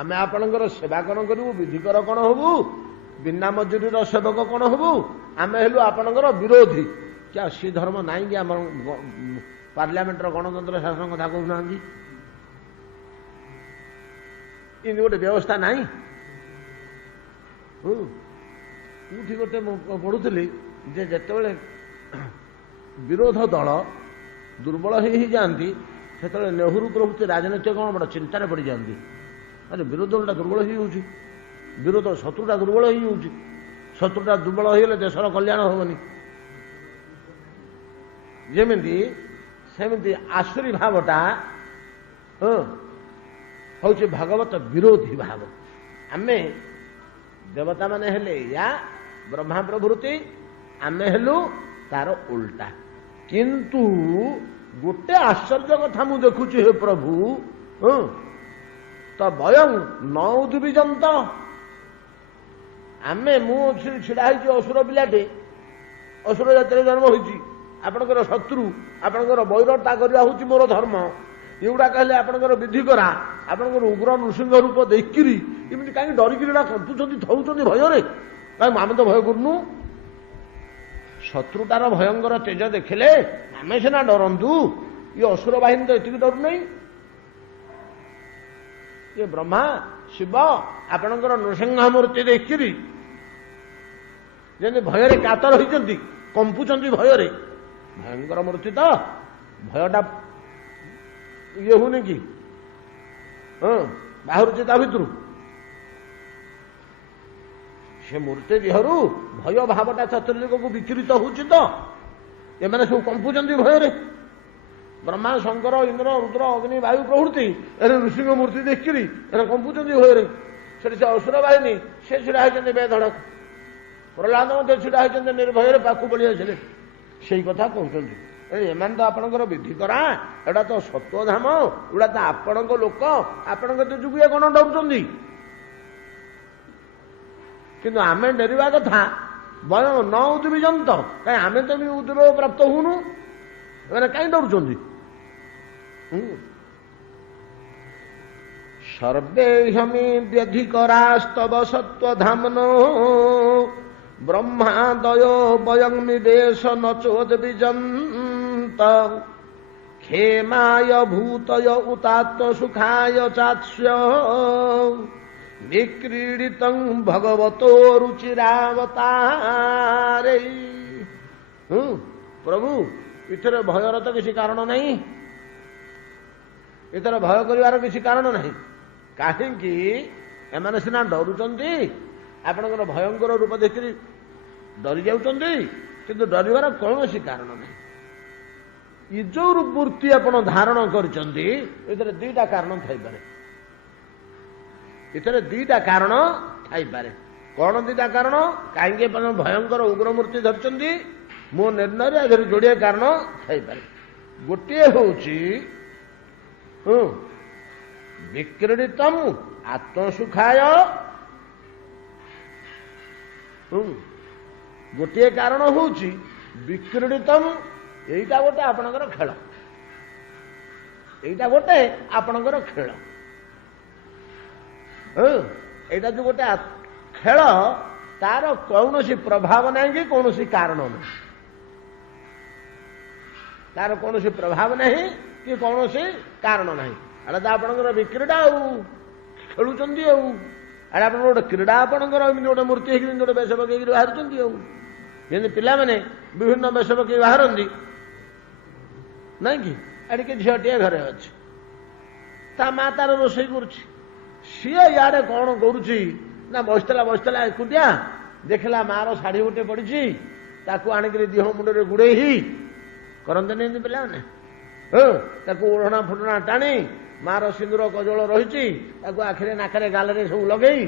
आमे आपणकर सेवा कौन करूँ विधिकर कौन हबू बिना मजूरी सेवक कौन हबू आमे हेलु आपणकर विरोधी क्या सी धर्म नाई कि आम पार्लियामेंटर गणतंत्र शासन कथा कहूना इन गोटे व्यवस्था नाई कोठी गोटे पढ़ुली जे जिते विरोध दल दुर्बल ही जाती से नेहरू प्रभृति राजनीतिक कौन बड़ा चिंतार पड़ जाती अरे विरोध दलटा दुर्बल ही होची विरोध शत्रुटा दुर्बल ही होची शत्रुटा दुर्बल होगले देशर कल्याण हेनी जमी सेमती आसुरी भावटा हूँ भगवत विरोधी भाव आमे देवता माने हेले या ब्रह्मा प्रभृति आमे हेलु तार उल्टा किंतु गोटे आश्चर्य कथा मु देखुची हे प्रभु तो वयं न उद्विजंत आमे मु छिड़ा असुर पिलाटे असुर जाति जन्म होती आपणकर शत्रु आपणकर वैरता करवा हूँ मोर धर्म एगुड़ा कहले आपणकर विधि करा आपणकर उग्र नृसिंह रूप देखिरी इमती कहीं डरिकी कंपुंट थौंट भୟରେ कहीं आम तो भय करूँ शत्रुटार भयंकर तेज देखिले आम सीना डरंतु ये असुर बाहिनी तो ये डर नहीं ये ब्रह्मा शिव आपणकर नृसिंह मूर्ति देखिरी जमी भୟରେ कातर होती कंपुंट भୟରେ भयंकर मूर्ति तो ଭୟଟା ଇଏ ହଉନି କି? ହଁ, ବାହାରୁଛି ତା ଭିତରୁ। ସେ ମୂର୍ତ୍ତି ଦେହରୁ ଭୟ ଭାବଟା ଚତୁର୍ଦିଗକୁ ବିକୃତ ହଉଛି ତ ଏମାନେ ସବୁ କମ୍ପୁଛନ୍ତି ଭୟରେ। ବ୍ରହ୍ମା, ଶଙ୍କର, ଇନ୍ଦ୍ର, ରୁଦ୍ର, ଅଗ୍ନି, ବାୟୁ ପ୍ରଭୃତି ଏରେ ଋଷିଙ୍କ ମୂର୍ତ୍ତି ଦେଖିକିରି ଏମାନେ କମ୍ପୁଛନ୍ତି ଭୟରେ। ସେଠି ସେ ଅସୁର ବାହିନୀ ସେ ଛିଡ଼ା ହେଇଛନ୍ତି ବେଧଡ଼କ। ପ୍ରହ୍ଲାଦ ମଧ୍ୟ ଛିଡ଼ା ହେଇଛନ୍ତି ନିର୍ଭୟରେ, ପାଖକୁ ପଳେଇ ଆସିଲେ। ସେଇ କଥା କହୁଛନ୍ତି, ଏମାନେ ତ ଆପଣଙ୍କର ବିଧି କରା, ଏଇଟା ତ ସତ୍ୱଧାମ, ଏଗୁଡ଼ା ତ ଆପଣଙ୍କ ଲୋକ, ଆପଣଙ୍କ ତ ଯୁଗିଆ କ'ଣ ଡରୁଛନ୍ତି? କିନ୍ତୁ ଆମେ ଡରିବା କଥା ବୟଂ ନ ଉଦ୍ବିଜନ୍ତ, କାହିଁ ଆମେ ତ ବି ଉଦ୍ବେଗ ପ୍ରାପ୍ତ ହଉନୁ, ଏମାନେ କାହିଁ ଡରୁଛନ୍ତି? ସର୍ବେ ହ୍ୟମି ବ୍ୟଧିକରାସ୍ତବ ସତ୍ୱଧାମ୍ନୋ ବ୍ରହ୍ମାଦୟୋ ବୟଂ ନିବେଶ ନଚୋଦ୍ବିଜନ୍ତ ଖେମାୟ ଭୂତୟ ଉତାତ୍ମ ସୁଖାୟ ଚାତ୍ସ୍ୟ ନିକ୍ରୀଡ଼ିତଂ ଭଗବତୋ ରୁଚିରାବତାରେ। ପ୍ରଭୁ, ଏଥିରେ ଭୟର ତ କିଛି କାରଣ ନାହିଁ, ଏଥିରେ ଭୟ କରିବାର କିଛି କାରଣ ନାହିଁ। କାହିଁକି? ଏମାନେ ସିନା ଡରୁଛନ୍ତି, ଆପଣଙ୍କର ଭୟଙ୍କର ରୂପ ଦେଖିକି ଡରି ଯାଉଛନ୍ତି, କିନ୍ତୁ ଡରିବାର କୌଣସି କାରଣ ନାହିଁ। ଏ ଯୋଉ ମୂର୍ତ୍ତି ଆପଣ ଧାରଣ କରିଛନ୍ତି, ଏଥିରେ ଦିଟା କାରଣ ଥାଇପାରେ। ଏଥିରେ ଦିଟା କାରଣ ଥାଇପାରେ। କ'ଣ ଦିଟା କାରଣ? କାହିଁକି ଆପଣ ଭୟଙ୍କର ଉଗ୍ର ମୂର୍ତ୍ତି ଧରିଛନ୍ତି? ମୋ ନିର୍ଣ୍ଣୟରେ ଏଥିରେ ଯୋଡ଼ିଏ କାରଣ ଥାଇପାରେ। ଗୋଟିଏ ହେଉଛି ବିକ୍ରୀଡ଼ିତମ୍ ଆତ୍ମସୁଖାୟ। ଗୋଟିଏ କାରଣ ହେଉଛି ବିକ୍ରୀଡ଼ିତମ୍, ଏଇଟା ଗୋଟେ ଆପଣଙ୍କର ଖେଳ, ଏଇଟା ଗୋଟେ ଆପଣଙ୍କର ଖେଳ। ଏଇଟା ଯୋଉ ଗୋଟେ ଖେଳ, ତାର କୌଣସି ପ୍ରଭାବ ନାହିଁ କି କୌଣସି କାରଣ ନାହିଁ, ତାର କୌଣସି ପ୍ରଭାବ ନାହିଁ କି କୌଣସି କାରଣ ନାହିଁ। ଏଇଟା ତ ଆପଣଙ୍କର ବିକ୍ରୀଡ଼ା ଆଉ, ଖେଳୁଛନ୍ତି ଆଉ। ଏଇଟା ଆପଣଙ୍କର ଗୋଟେ କ୍ରୀଡ଼ା, ଆପଣଙ୍କର ଏମିତି ଗୋଟେ ମୂର୍ତ୍ତି ହେଇକି ଗୋଟେ ବେଶ ପକେଇକି ବାହାରୁଛନ୍ତି ଆଉ। ଯେମିତି ପିଲାମାନେ ବିଭିନ୍ନ ବେଶ ପକେଇ ବାହାରନ୍ତି ନାଇଁ କି? ଏଠିକି ଝିଅଟିଏ ଘରେ ଅଛି, ତା ମା ତାର ରୋଷେଇ କରୁଛି, ସିଏ ଇଆଡେ କ'ଣ କରୁଛି ନା ବସିଥିଲା ଏକୁଟିଆ, ଦେଖିଲା ମାର ଶାଢ଼ୀ ଗୋଟେ ପଡ଼ିଛି, ତାକୁ ଆଣିକିରି ଦେହ ମୁଣ୍ଡରେ ଗୁଡ଼େଇ କରନ୍ତିନି ଏମିତି ପିଲାମାନେ? ତାକୁ ଓଢ଼ଣା ଫୁଟଣା ଟାଣି, ମାର ସିନ୍ଦୁର କଜଳ ରହିଛି, ତାକୁ ଆଖିରେ ନାକରେ ଗାଲରେ ସବୁ ଲଗେଇ,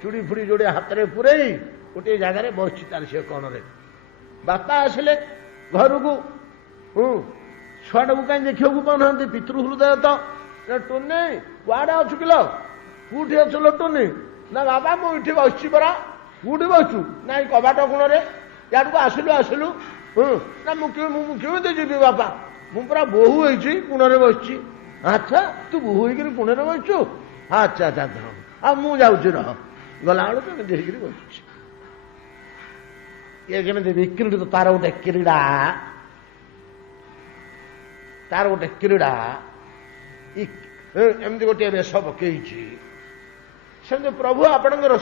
ଚୁଡ଼ି ଫୁଡ଼ି ଯୋଡ଼େ ହାତରେ ପୁରେଇ ଗୋଟିଏ ଜାଗାରେ ବସିଛି ତାର ସେ କଣରେ। ବାପା ଆସିଲେ ଘରକୁ, ଛୁଆଟାକୁ କାହିଁ ଦେଖିବାକୁ ପାଉନାହାନ୍ତି, ପିତୃ ହୃଦୟ ତ। ଟୁନି, କୁଆଡ଼େ ଅଛୁ କିଲୋ? କୋଉଠି ଅଛୁ ଲୋ ଟୁନି? ନା ବାବା ମୁଁ ଏଠି ବସିଛି ପରା। କୋଉଠି ବସିଛୁ? ନାଇଁ କବାଟ କୋଣରେ। ଇଆଡ଼କୁ ଆସିଲୁ। ନା ମୁଁ କେମିତି ଯିବି ବାପା? ମୁଁ ପୁରା ବୋହୂ ହେଇଛି, କୋଣରେ ବସିଛି। ଆଚ୍ଛା, ତୁ ବୋହୂ ହେଇକିରି କୋଣରେ ବସିଛୁ? ଆଚ୍ଛା, ଆଉ ମୁଁ ଯାଉଛି ରହ। ଗଲାବେଳକୁ ଏମିତି ହେଇକିରି ବସିଛି। ଇଏ କେମିତି ବିକ୍ରୀଡ଼ିତ, ତାର ଗୋଟେ କ୍ରୀଡ଼ା, ତାର ଗୋଟେ କ୍ରୀଡ଼ା। ଏମିତି ଗୋଟିଏ ବେଶ ପକେଇଛି। ସେମିତି ପ୍ରଭୁ ଆପଣଙ୍କର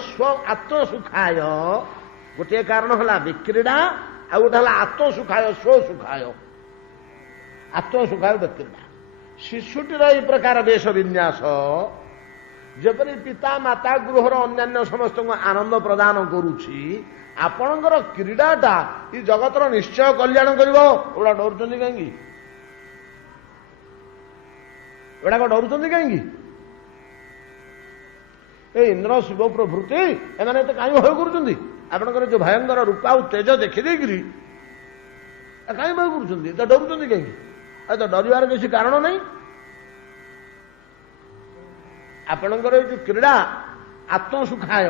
ଆତ୍ମସୁଖାୟ, ଗୋଟିଏ କାରଣ ହେଲା ବିକ୍ରୀଡ଼ା, ଆଉ ଗୋଟେ ହେଲା ଆତ୍ମସୁଖାୟ, ସ୍ୱସୁଖାୟ। ଆତ୍ମସୁଖାୟ ବିକ୍ରୀଡ଼ା। ଶିଶୁଟିର ଏହି ପ୍ରକାର ବେଶ ବିନ୍ୟାସ ଯେପରି ପିତା ମାତା ଗୃହର ଅନ୍ୟାନ୍ୟ ସମସ୍ତଙ୍କୁ ଆନନ୍ଦ ପ୍ରଦାନ କରୁଛି, ଆପଣଙ୍କର କ୍ରୀଡ଼ାଟା ଏ ଜଗତର ନିଶ୍ଚୟ କଲ୍ୟାଣ କରିବ। ଏଗୁଡ଼ା ଡରୁଛନ୍ତି କାହିଁକି? ଏଗୁଡ଼ାକ ଡରୁଛନ୍ତି କାହିଁକି? ଏ ଇନ୍ଦ୍ର ଶିବ ପ୍ରଭୃତି ଏମାନେ ଏତେ କାହିଁ ଭୟ କରୁଛନ୍ତି? ଆପଣଙ୍କର ଯୋଉ ଭୟଙ୍କର ରୂପ ଆଉ ତେଜ ଦେଖିଦେଇକିରି କାହିଁ ଭୟ କରୁଛନ୍ତି? ଏତେ ଡରୁଛନ୍ତି କାହିଁକି? ଏ ତ ଡରିବାର କିଛି କାରଣ ନାହିଁ। ଆପଣଙ୍କର ଏଇ ଯୋଉ କ୍ରୀଡ଼ା ଆତ୍ମସୁଖାୟ,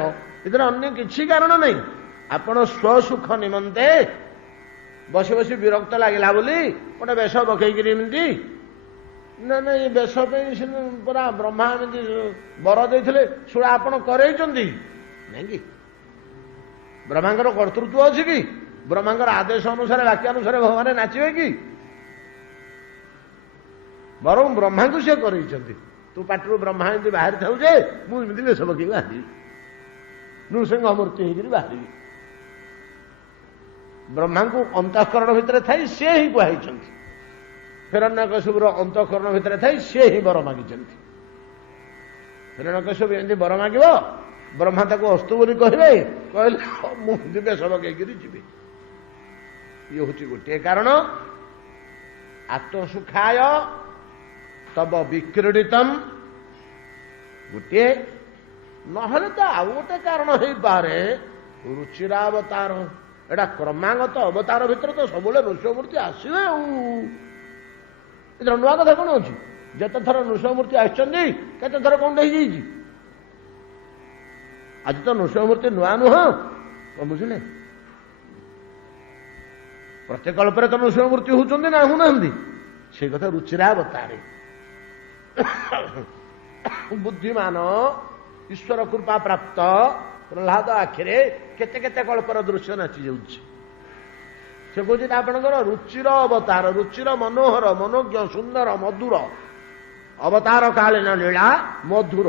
ଏଥିରେ ଅନ୍ୟ କିଛି କାରଣ ନାହିଁ। ଆପଣ ସ୍ୱସୁଖ ନିମନ୍ତେ ବସି ବସି ବିରକ୍ତ ଲାଗିଲା ବୋଲି ଗୋଟେ ବେଶ ପକେଇକିରି ଏମିତି, ନା ଏ ବେଶ ପାଇଁ ପୁରା ବ୍ରହ୍ମା ଏମିତି ବର ଦେଇଥିଲେ, ଶୁଣା ଆପଣ କରେଇଛନ୍ତି ନାଇଁ କି? ବ୍ରହ୍ମାଙ୍କର କର୍ତ୍ତୃତ୍ୱ ଅଛି କି? ବ୍ରହ୍ମାଙ୍କର ଆଦେଶ ଅନୁସାରେ, ବାକ୍ୟ ଅନୁସାରେ ଭଗବାନ ନାଚିବେ କି? ବରଂ ବ୍ରହ୍ମାଙ୍କୁ ସେ କରେଇଛନ୍ତି। ତୁ ପାଟିରୁ ବ୍ରହ୍ମା ଏମିତି ବାହାରି ଥାଉ ଯେ ମୁଁ ଏମିତି ବେଶ ପକେଇ ବାହାରିବି, ନୃସିଂହ ମୂର୍ତ୍ତି ହେଇକିରି ବାହାରିବି। ବ୍ରହ୍ମାଙ୍କୁ ଅନ୍ତଃକରଣ ଭିତରେ ଥାଇ ସେ ହିଁ କୁହାଇଛନ୍ତି। ହିରଣ୍ୟକଶିପୁର ଅନ୍ତଃକରଣ ଭିତରେ ଥାଇ ସିଏ ହିଁ ବର ମାଗିଛନ୍ତି। ହିରଣ୍ୟକଶିପୁ ଏମିତି ବର ମାଗିବ, ବ୍ରହ୍ମା ତାକୁ ଅସ୍ତୁ ବୋଲି କହିବେ, କହିଲେ ମୁଁ ଦିବେଶ ଲଗେଇକିରି ଯିବି। ଇଏ ହଉଛି ଗୋଟିଏ କାରଣ। ଆତ୍ମସୁଖାୟ ତବ ବିକ୍ରୀଡ଼ିତମ୍ ଗୋଟିଏ, ନହେଲେ ତ ଆଉ ଗୋଟେ କାରଣ ହେଇପାରେ ରୁଚିରାବତାର। ଏଇଟା କ୍ରମାଗତ ଅବତାର ଭିତରେ ତ ସବୁବେଳେ ନୃସିଂହମୂର୍ତ୍ତି ଆସିବେ ଆଉ। ଏଥର ନୂଆ କଥା କଣ ଅଛି? ଯେତେଥର ନୃସିଂହମୂର୍ତ୍ତି ଆସିଛନ୍ତି କେତେଥର କଣ ହେଇଯାଇଛି? ଆଜି ତ ନୃସିଂହମୂର୍ତ୍ତି ନୂଆ ନୁହଁ, କଣ ବୁଝିଲେ? ପ୍ରତ୍ୟେକ କଳ୍ପରେ ତ ନୃସିଂହମୂର୍ତ୍ତି ହଉଛନ୍ତି ନା ହଉନାହାନ୍ତି? ସେଇ କଥା ରୁଚିରାବତାରେ। ବୁଦ୍ଧିମାନ ଈଶ୍ୱର କୃପା ପ୍ରାପ୍ତ ପ୍ରହ୍ଲାଦ ଆଖିରେ କେତେ କେତେ କଳ୍ପର ଦୃଶ୍ୟ ନାଚି ଯାଉଛି। ସେ କହୁଛି ଆପଣଙ୍କର ରୁଚିର ଅବତାର, ରୁଚିର ମନୋହର, ମନୋଜ୍ଞ, ସୁନ୍ଦର, ମଧୁର ଅବତାର କାଳୀନ ଲୀଳା ମଧୁର।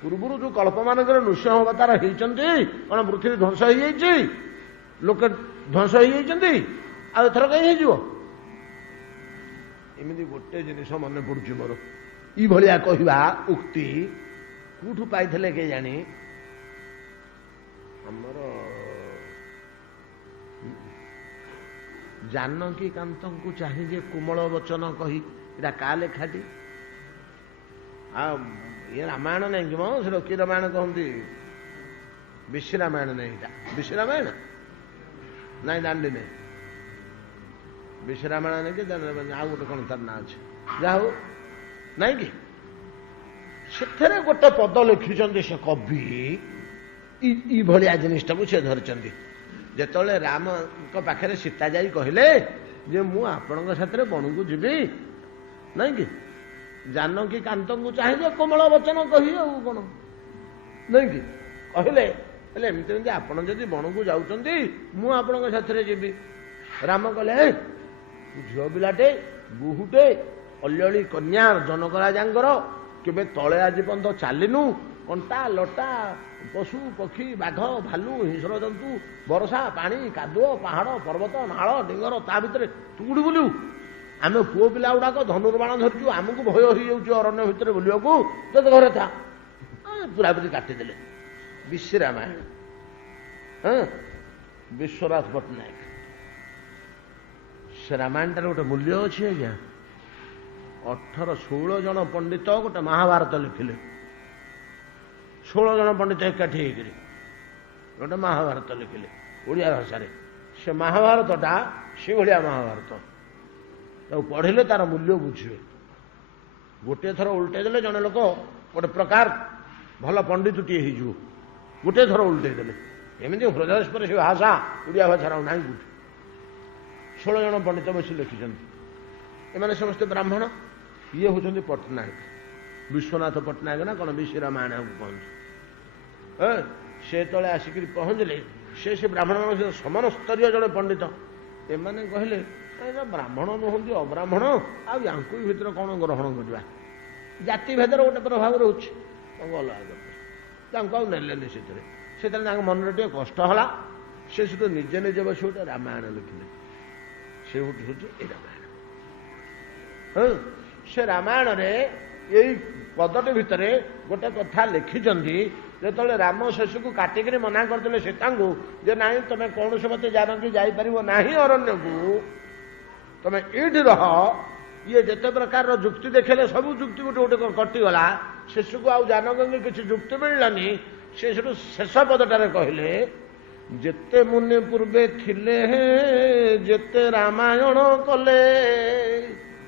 ପୂର୍ବରୁ ଯୋଉ କଳ୍ପମାନଙ୍କର ନୃସିଂହ ଅବତାର ହେଇଛନ୍ତି, କଣ ପୃଥିବୀ ଧ୍ୱଂସ ହେଇଯାଇଛି? ଲୋକେ ଧ୍ୱଂସ ହେଇଯାଇଛନ୍ତି? ଆଉ ଏଥର କାହିଁ ହେଇଯିବ? ଏମିତି ଗୋଟେ ଜିନିଷ ମନେ ପଡୁଛି ମୋର, ଏଇଭଳିଆ କହିବା ଉକ୍ତି କୋଉଠୁ ପାଇଥିଲେ କେଜାଣି? ଆମର ଜାନକୀ କାନ୍ତଙ୍କୁ ଚାହିଁ ଯେ କୋମଳ ବଚନ କହି, ଏଇଟା କା ଲେଖାଟି? ଆଉ ଇଏ ରାମାୟଣ ନାଇଁ କି ମ, ସେଟା କି ରାମାୟଣ କହନ୍ତି? ବିଶି ରାମାୟଣ ନାଇଁ, ଏଇଟା ବିଶି ରାମାୟଣ ନାଇଁ, ଦାଣ୍ଡି ନାଇଁ, ବିଶି ରାମାୟଣ ନାଇଁ କି ଆଉ ଗୋଟେ କଣ ତାର ନାଁ ଅଛି, ଯାହା ହଉ ନାଇଁ କି? ସେଥିରେ ଗୋଟେ ପଦ ଲେଖିଛନ୍ତି ସେ କବି, ଏଇଭଳିଆ ଜିନିଷଟାକୁ ସେ ଧରିଛନ୍ତି। ଯେତେବେଳେ ରାମଙ୍କ ପାଖରେ ସୀତା ଯାଇ କହିଲେ ଯେ ମୁଁ ଆପଣଙ୍କ ସାଥିରେ ବଣକୁ ଯିବି, ନାଇଁ କି? ଜାନକୀ କାନ୍ତଙ୍କୁ ଚାହିଁଲେ କୋମଳ ବଚନ କହି, ଆଉ କଣ ନାଇଁ କି କହିଲେ, ହେଲେ ଏମିତି ଏମିତି ଆପଣ ଯଦି ବଣକୁ ଯାଉଛନ୍ତି ମୁଁ ଆପଣଙ୍କ ସାଥିରେ ଯିବି। ରାମ କହିଲେ ହେ ଝିଅ ପିଲାଟେ, ବୋହୂଟେ, ଅଲ୍ୟଳୀ କନ୍ୟା ଜନକ ରାଜାଙ୍କର, କେବେ ତଳେ ଆଜି ପର୍ଯ୍ୟନ୍ତ ଚାଲିନୁ, କଣ୍ଟା ଲଟା ପଶୁ ପକ୍ଷୀ ବାଘ ଭାଲୁ ହିଂସ୍ର ଜନ୍ତୁ ବର୍ଷା ପାଣି କାଦୁଅ ପାହାଡ ପର୍ବତ ନାଳ ଡିଙ୍ଗର ତା ଭିତରେ ତୁ କୋଉଠି ବୁଲିବୁ? ଆମେ ପୁଅ ପିଲା ଗୁଡାକ ଧନୁର୍ବାଣ ଧରିଛୁ, ଆମକୁ ଭୟ ହେଇଯାଉଛି ଅରଣ୍ୟ ଭିତରେ ବୁଲିବାକୁ, ଯଦି ଘରେ ଥା। ପୁରାପୁରି କାଟିଦେଲେ। ବିଶି ରାମାୟଣ, ବିଶ୍ୱନାଥ ପଟ୍ଟନାୟକ। ସେ ରାମାୟଣଟାର ଗୋଟେ ମୂଲ୍ୟ ଅଛି ଆଜ୍ଞା। 16 ଜଣ ପଣ୍ଡିତ ଗୋଟେ ମହାଭାରତ ଲେଖିଲେ। 16 ଜଣ ପଣ୍ଡିତ ଏକାଠି ହେଇକରି ଗୋଟେ ମହାଭାରତ ଲେଖିଲେ ଓଡ଼ିଆ ଭାଷାରେ। ସେ ମହାଭାରତଟା ସେଭଳିଆ ମହାଭାରତ, ତାକୁ ପଢିଲେ ତାର ମୂଲ୍ୟ ବୁଝିବେ। ଗୋଟିଏ ଥର ଉଲ୍ଟେଇ ଦେଲେ ଜଣେ ଲୋକ ଗୋଟେ ପ୍ରକାର ଭଲ ପଣ୍ଡିତଟିଏ ହେଇଯିବ, ଗୋଟିଏ ଥର ଉଲ୍ଟେଇ ଦେଲେ। ଏମିତି ହୃଦୟସ୍ପର୍ଶୀ ସେ ଭାଷା ଓଡ଼ିଆ ଭାଷାର ଆଉ ନାହିଁ କୋଉଠି। 16 ଜଣ ପଣ୍ଡିତ ବସି ଲେଖିଛନ୍ତି। ଏମାନେ ସମସ୍ତେ ବ୍ରାହ୍ମଣ। ଇଏ ହଉଛନ୍ତି ପଟ୍ଟନାୟକ, ବିଶ୍ୱନାଥ ପଟ୍ଟନାୟକ ନା କଣ, ବିଶି ରାମାୟଣ କୁହନ୍ତି। ସେ ତଳେ ଆସିକିରି ପହଞ୍ଚିଲେ, ସେ ବ୍ରାହ୍ମଣ ସମାନ ସ୍ତରୀୟ ଜଣେ ପଣ୍ଡିତ। ଏମାନେ କହିଲେ ବ୍ରାହ୍ମଣ ନୁହନ୍ତି ଅବ୍ରାହ୍ମଣ, ଆଉ ୟାଙ୍କୁ ଭିତରେ କଣ ଗ୍ରହଣ କରିବା? ଜାତି ଭେଦର ଗୋଟେ ପ୍ରଭାବ ରହୁଛି, ତାଙ୍କୁ ଅଲଗା କରିଦେଲେ, ତାଙ୍କୁ ଆଉ ନେଲେନି ସେଥିରେ। ସେଥିରେ ତାଙ୍କ ମନରେ ଟିକେ କଷ୍ଟ ହେଲା। ସେ ସେଠୁ ନିଜେ ନିଜେ ବସି ଗୋଟେ ରାମାୟଣ ଲେଖିଲେ। ସେ ଗୋଟେ ହଉଛି ଏ ରାମାୟଣ। ସେ ରାମାୟଣରେ ଏଇ ପଦଟି ଭିତରେ ଗୋଟେ କଥା ଲେଖିଛନ୍ତି। ଯେତେବେଳେ ରାମ ଶେଷକୁ କାଟିକିରି ମନା କରିଦେଲେ ସୀତାଙ୍କୁ ଯେ ନାଇଁ ତମେ କୌଣସି ମତେ ଜାନକୀ ଯାଇପାରିବ ନାହିଁ ଅରଣ୍ୟକୁ, ତମେ ଏଇଠି ରହ। ଇଏ ଯେତେ ପ୍ରକାରର ଯୁକ୍ତି ଦେଖେଇଲେ ସବୁ ଯୁକ୍ତି ଗୋଟେ ଗୋଟେ କଟିଗଲା। ଶେଷକୁ ଆଉ ଜାନକୀଙ୍କୁ କିଛି ଯୁକ୍ତି ମିଳିଲାନି। ସେ ସେଠୁ ଶେଷ ପଦଟାରେ କହିଲେ ଯେତେ ମୁନି ପୂର୍ବେ ଥିଲେ ଯେତେ ରାମାୟଣ କଲେ,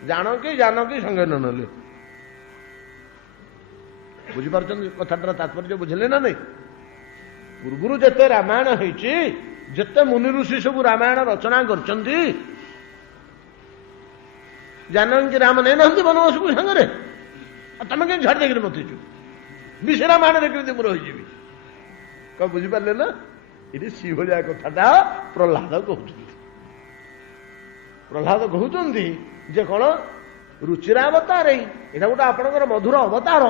ଜାନକୀ ଜାନକୀ ସଙ୍ଗେ ନ ନେଲେ। ବୁଝିପାରୁଛନ୍ତି କଥାଟାର ତାତ୍ପର୍ଯ୍ୟ? ବୁଝିଲେ ନା ନାଇଁ? ପୂର୍ବରୁ ଯେତେ ରାମାୟଣ ହେଇଛି, ଯେତେ ମୁନି ଋଷି ସବୁ ରାମାୟଣ ରଚନା କରିଛନ୍ତି, ଜାନକୀ ରାମ ନେଇନାହାନ୍ତି ବନବାସକୁ ସାଙ୍ଗରେ। ଆଉ ତମେ କେମିତି ଛାଡ଼ି ଦେଇକିରି ମତେ ଯିବ? ବିଶି ରାମାୟଣରେ କେମିତି ମୁଁ ରହିଯିବି? କଣ ବୁଝିପାରିଲେ ନା? ଏଠି ସେଇଭଳିଆ କଥାଟା ପ୍ରହ୍ଲାଦ କହୁଛନ୍ତି। ପ୍ରହ୍ଲାଦ କହୁଛନ୍ତି ଯେ କଣ ରୁଚିରାବତାର, ଏଇଟା ଗୋଟେ ଆପଣଙ୍କର ମଧୁର ଅବତାର।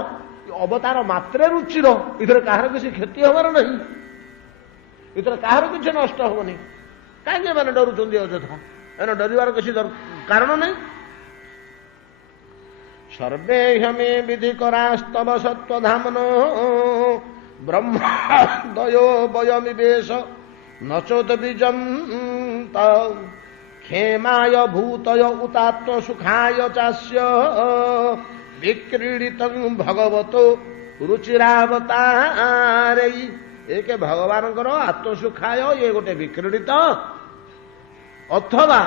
ଅବତାର ମାତ୍ରେ ରୁଚିର, ଏଥିରେ କାହାର କିଛି କ୍ଷତି ହବାର ନାହିଁ, ଏଥିରେ କାହାର କିଛି ନଷ୍ଟ ହବନି। କାହିଁକି ଏମାନେ ଡରୁଛନ୍ତି ଅଯଥା? ଏମାନେ ଡରିବାର କିଛି କାରଣ ନାହିଁ। सर्वे हमे विधि करास्तव सत्वधामनो ब्रह्मादयो वयमिवेश नचोत बीजम क्षेमाय भूतय उतात्म सुखाय चास्य विक्रीडितं भगवतो रुचिरावतारे। एक भगवान आत्मसुखाय ये गोटे विक्रीडित अथवा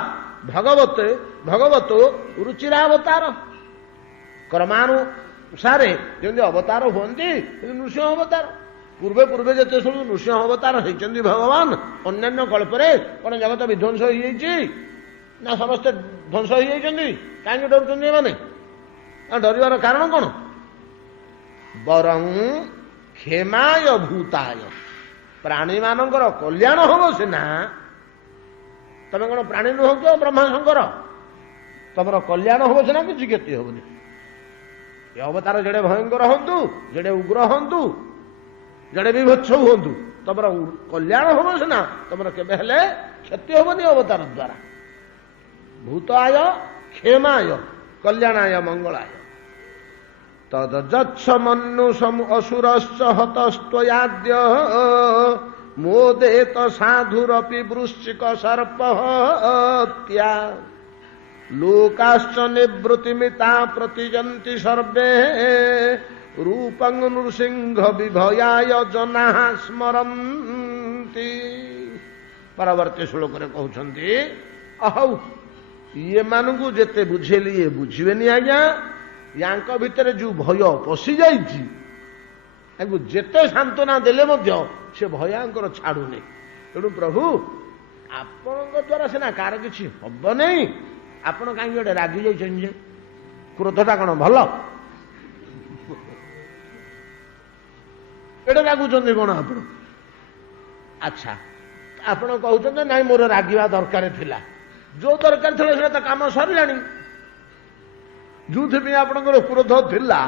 भगवत रुचिरावतार क्रमानुसारे जमी अवतार हूँ नृसिंह अवतार पूर्वे पूर्वे जिते सब नृसिंह अवतार होती भगवान अन्य कल्परे कौन जगत विध्वंस हो ना समस्ते ध्वंस हो कहीं डरुंच मैंने डर कारण कौन बरं क्षेमाय भूताय प्राणी मानकर कल्याण हम सीना तमें कौन प्राणी नुह कि ब्रह्मा शंकर तुम कल्याण हम सीना कि क्षति हेनी ये अवतार जड़े भयंकर हूँ जड़े उग्र हूँ जड़े विभत्स हूँ तुम कल्याण हम सीना तुम केवे क्षति हेनी अवतार द्वारा भूताय क्षेमाय कल्याणाय मंगलाय तदज्छ मनु असुरश्च हतस्त्वयाद्य मोदेत साधुरपि वृश्चिक सर्पहत्या लोकाश्च निवृत्तिमिता प्रतिजन्ति सर्वे रूपं नृसिंह विभयाय जनाः स्मरन्ति। परवर्ती श्लोक रे कहउछन्ति अहौ ये मानू जेते बुझेली ये बुझिबेनी आज्ञा यांक भितर जो भय पशि जाइछि जेते सांत्वना देले मध्य से भयांकर छाड़ुनी तेणु प्रभु आपण द्वारा सीना कार किछि हब नहीं आपण कहीं गोटे रागी जाइछन जे क्रोधटा कौन भल एटे रागुचंदी कौन आपण अच्छा आपण कहउछन नाई मोर रागिवा दरकार थिला जो दरकार थिला से तो काम सरलानी जो आपंकर क्रोध थिला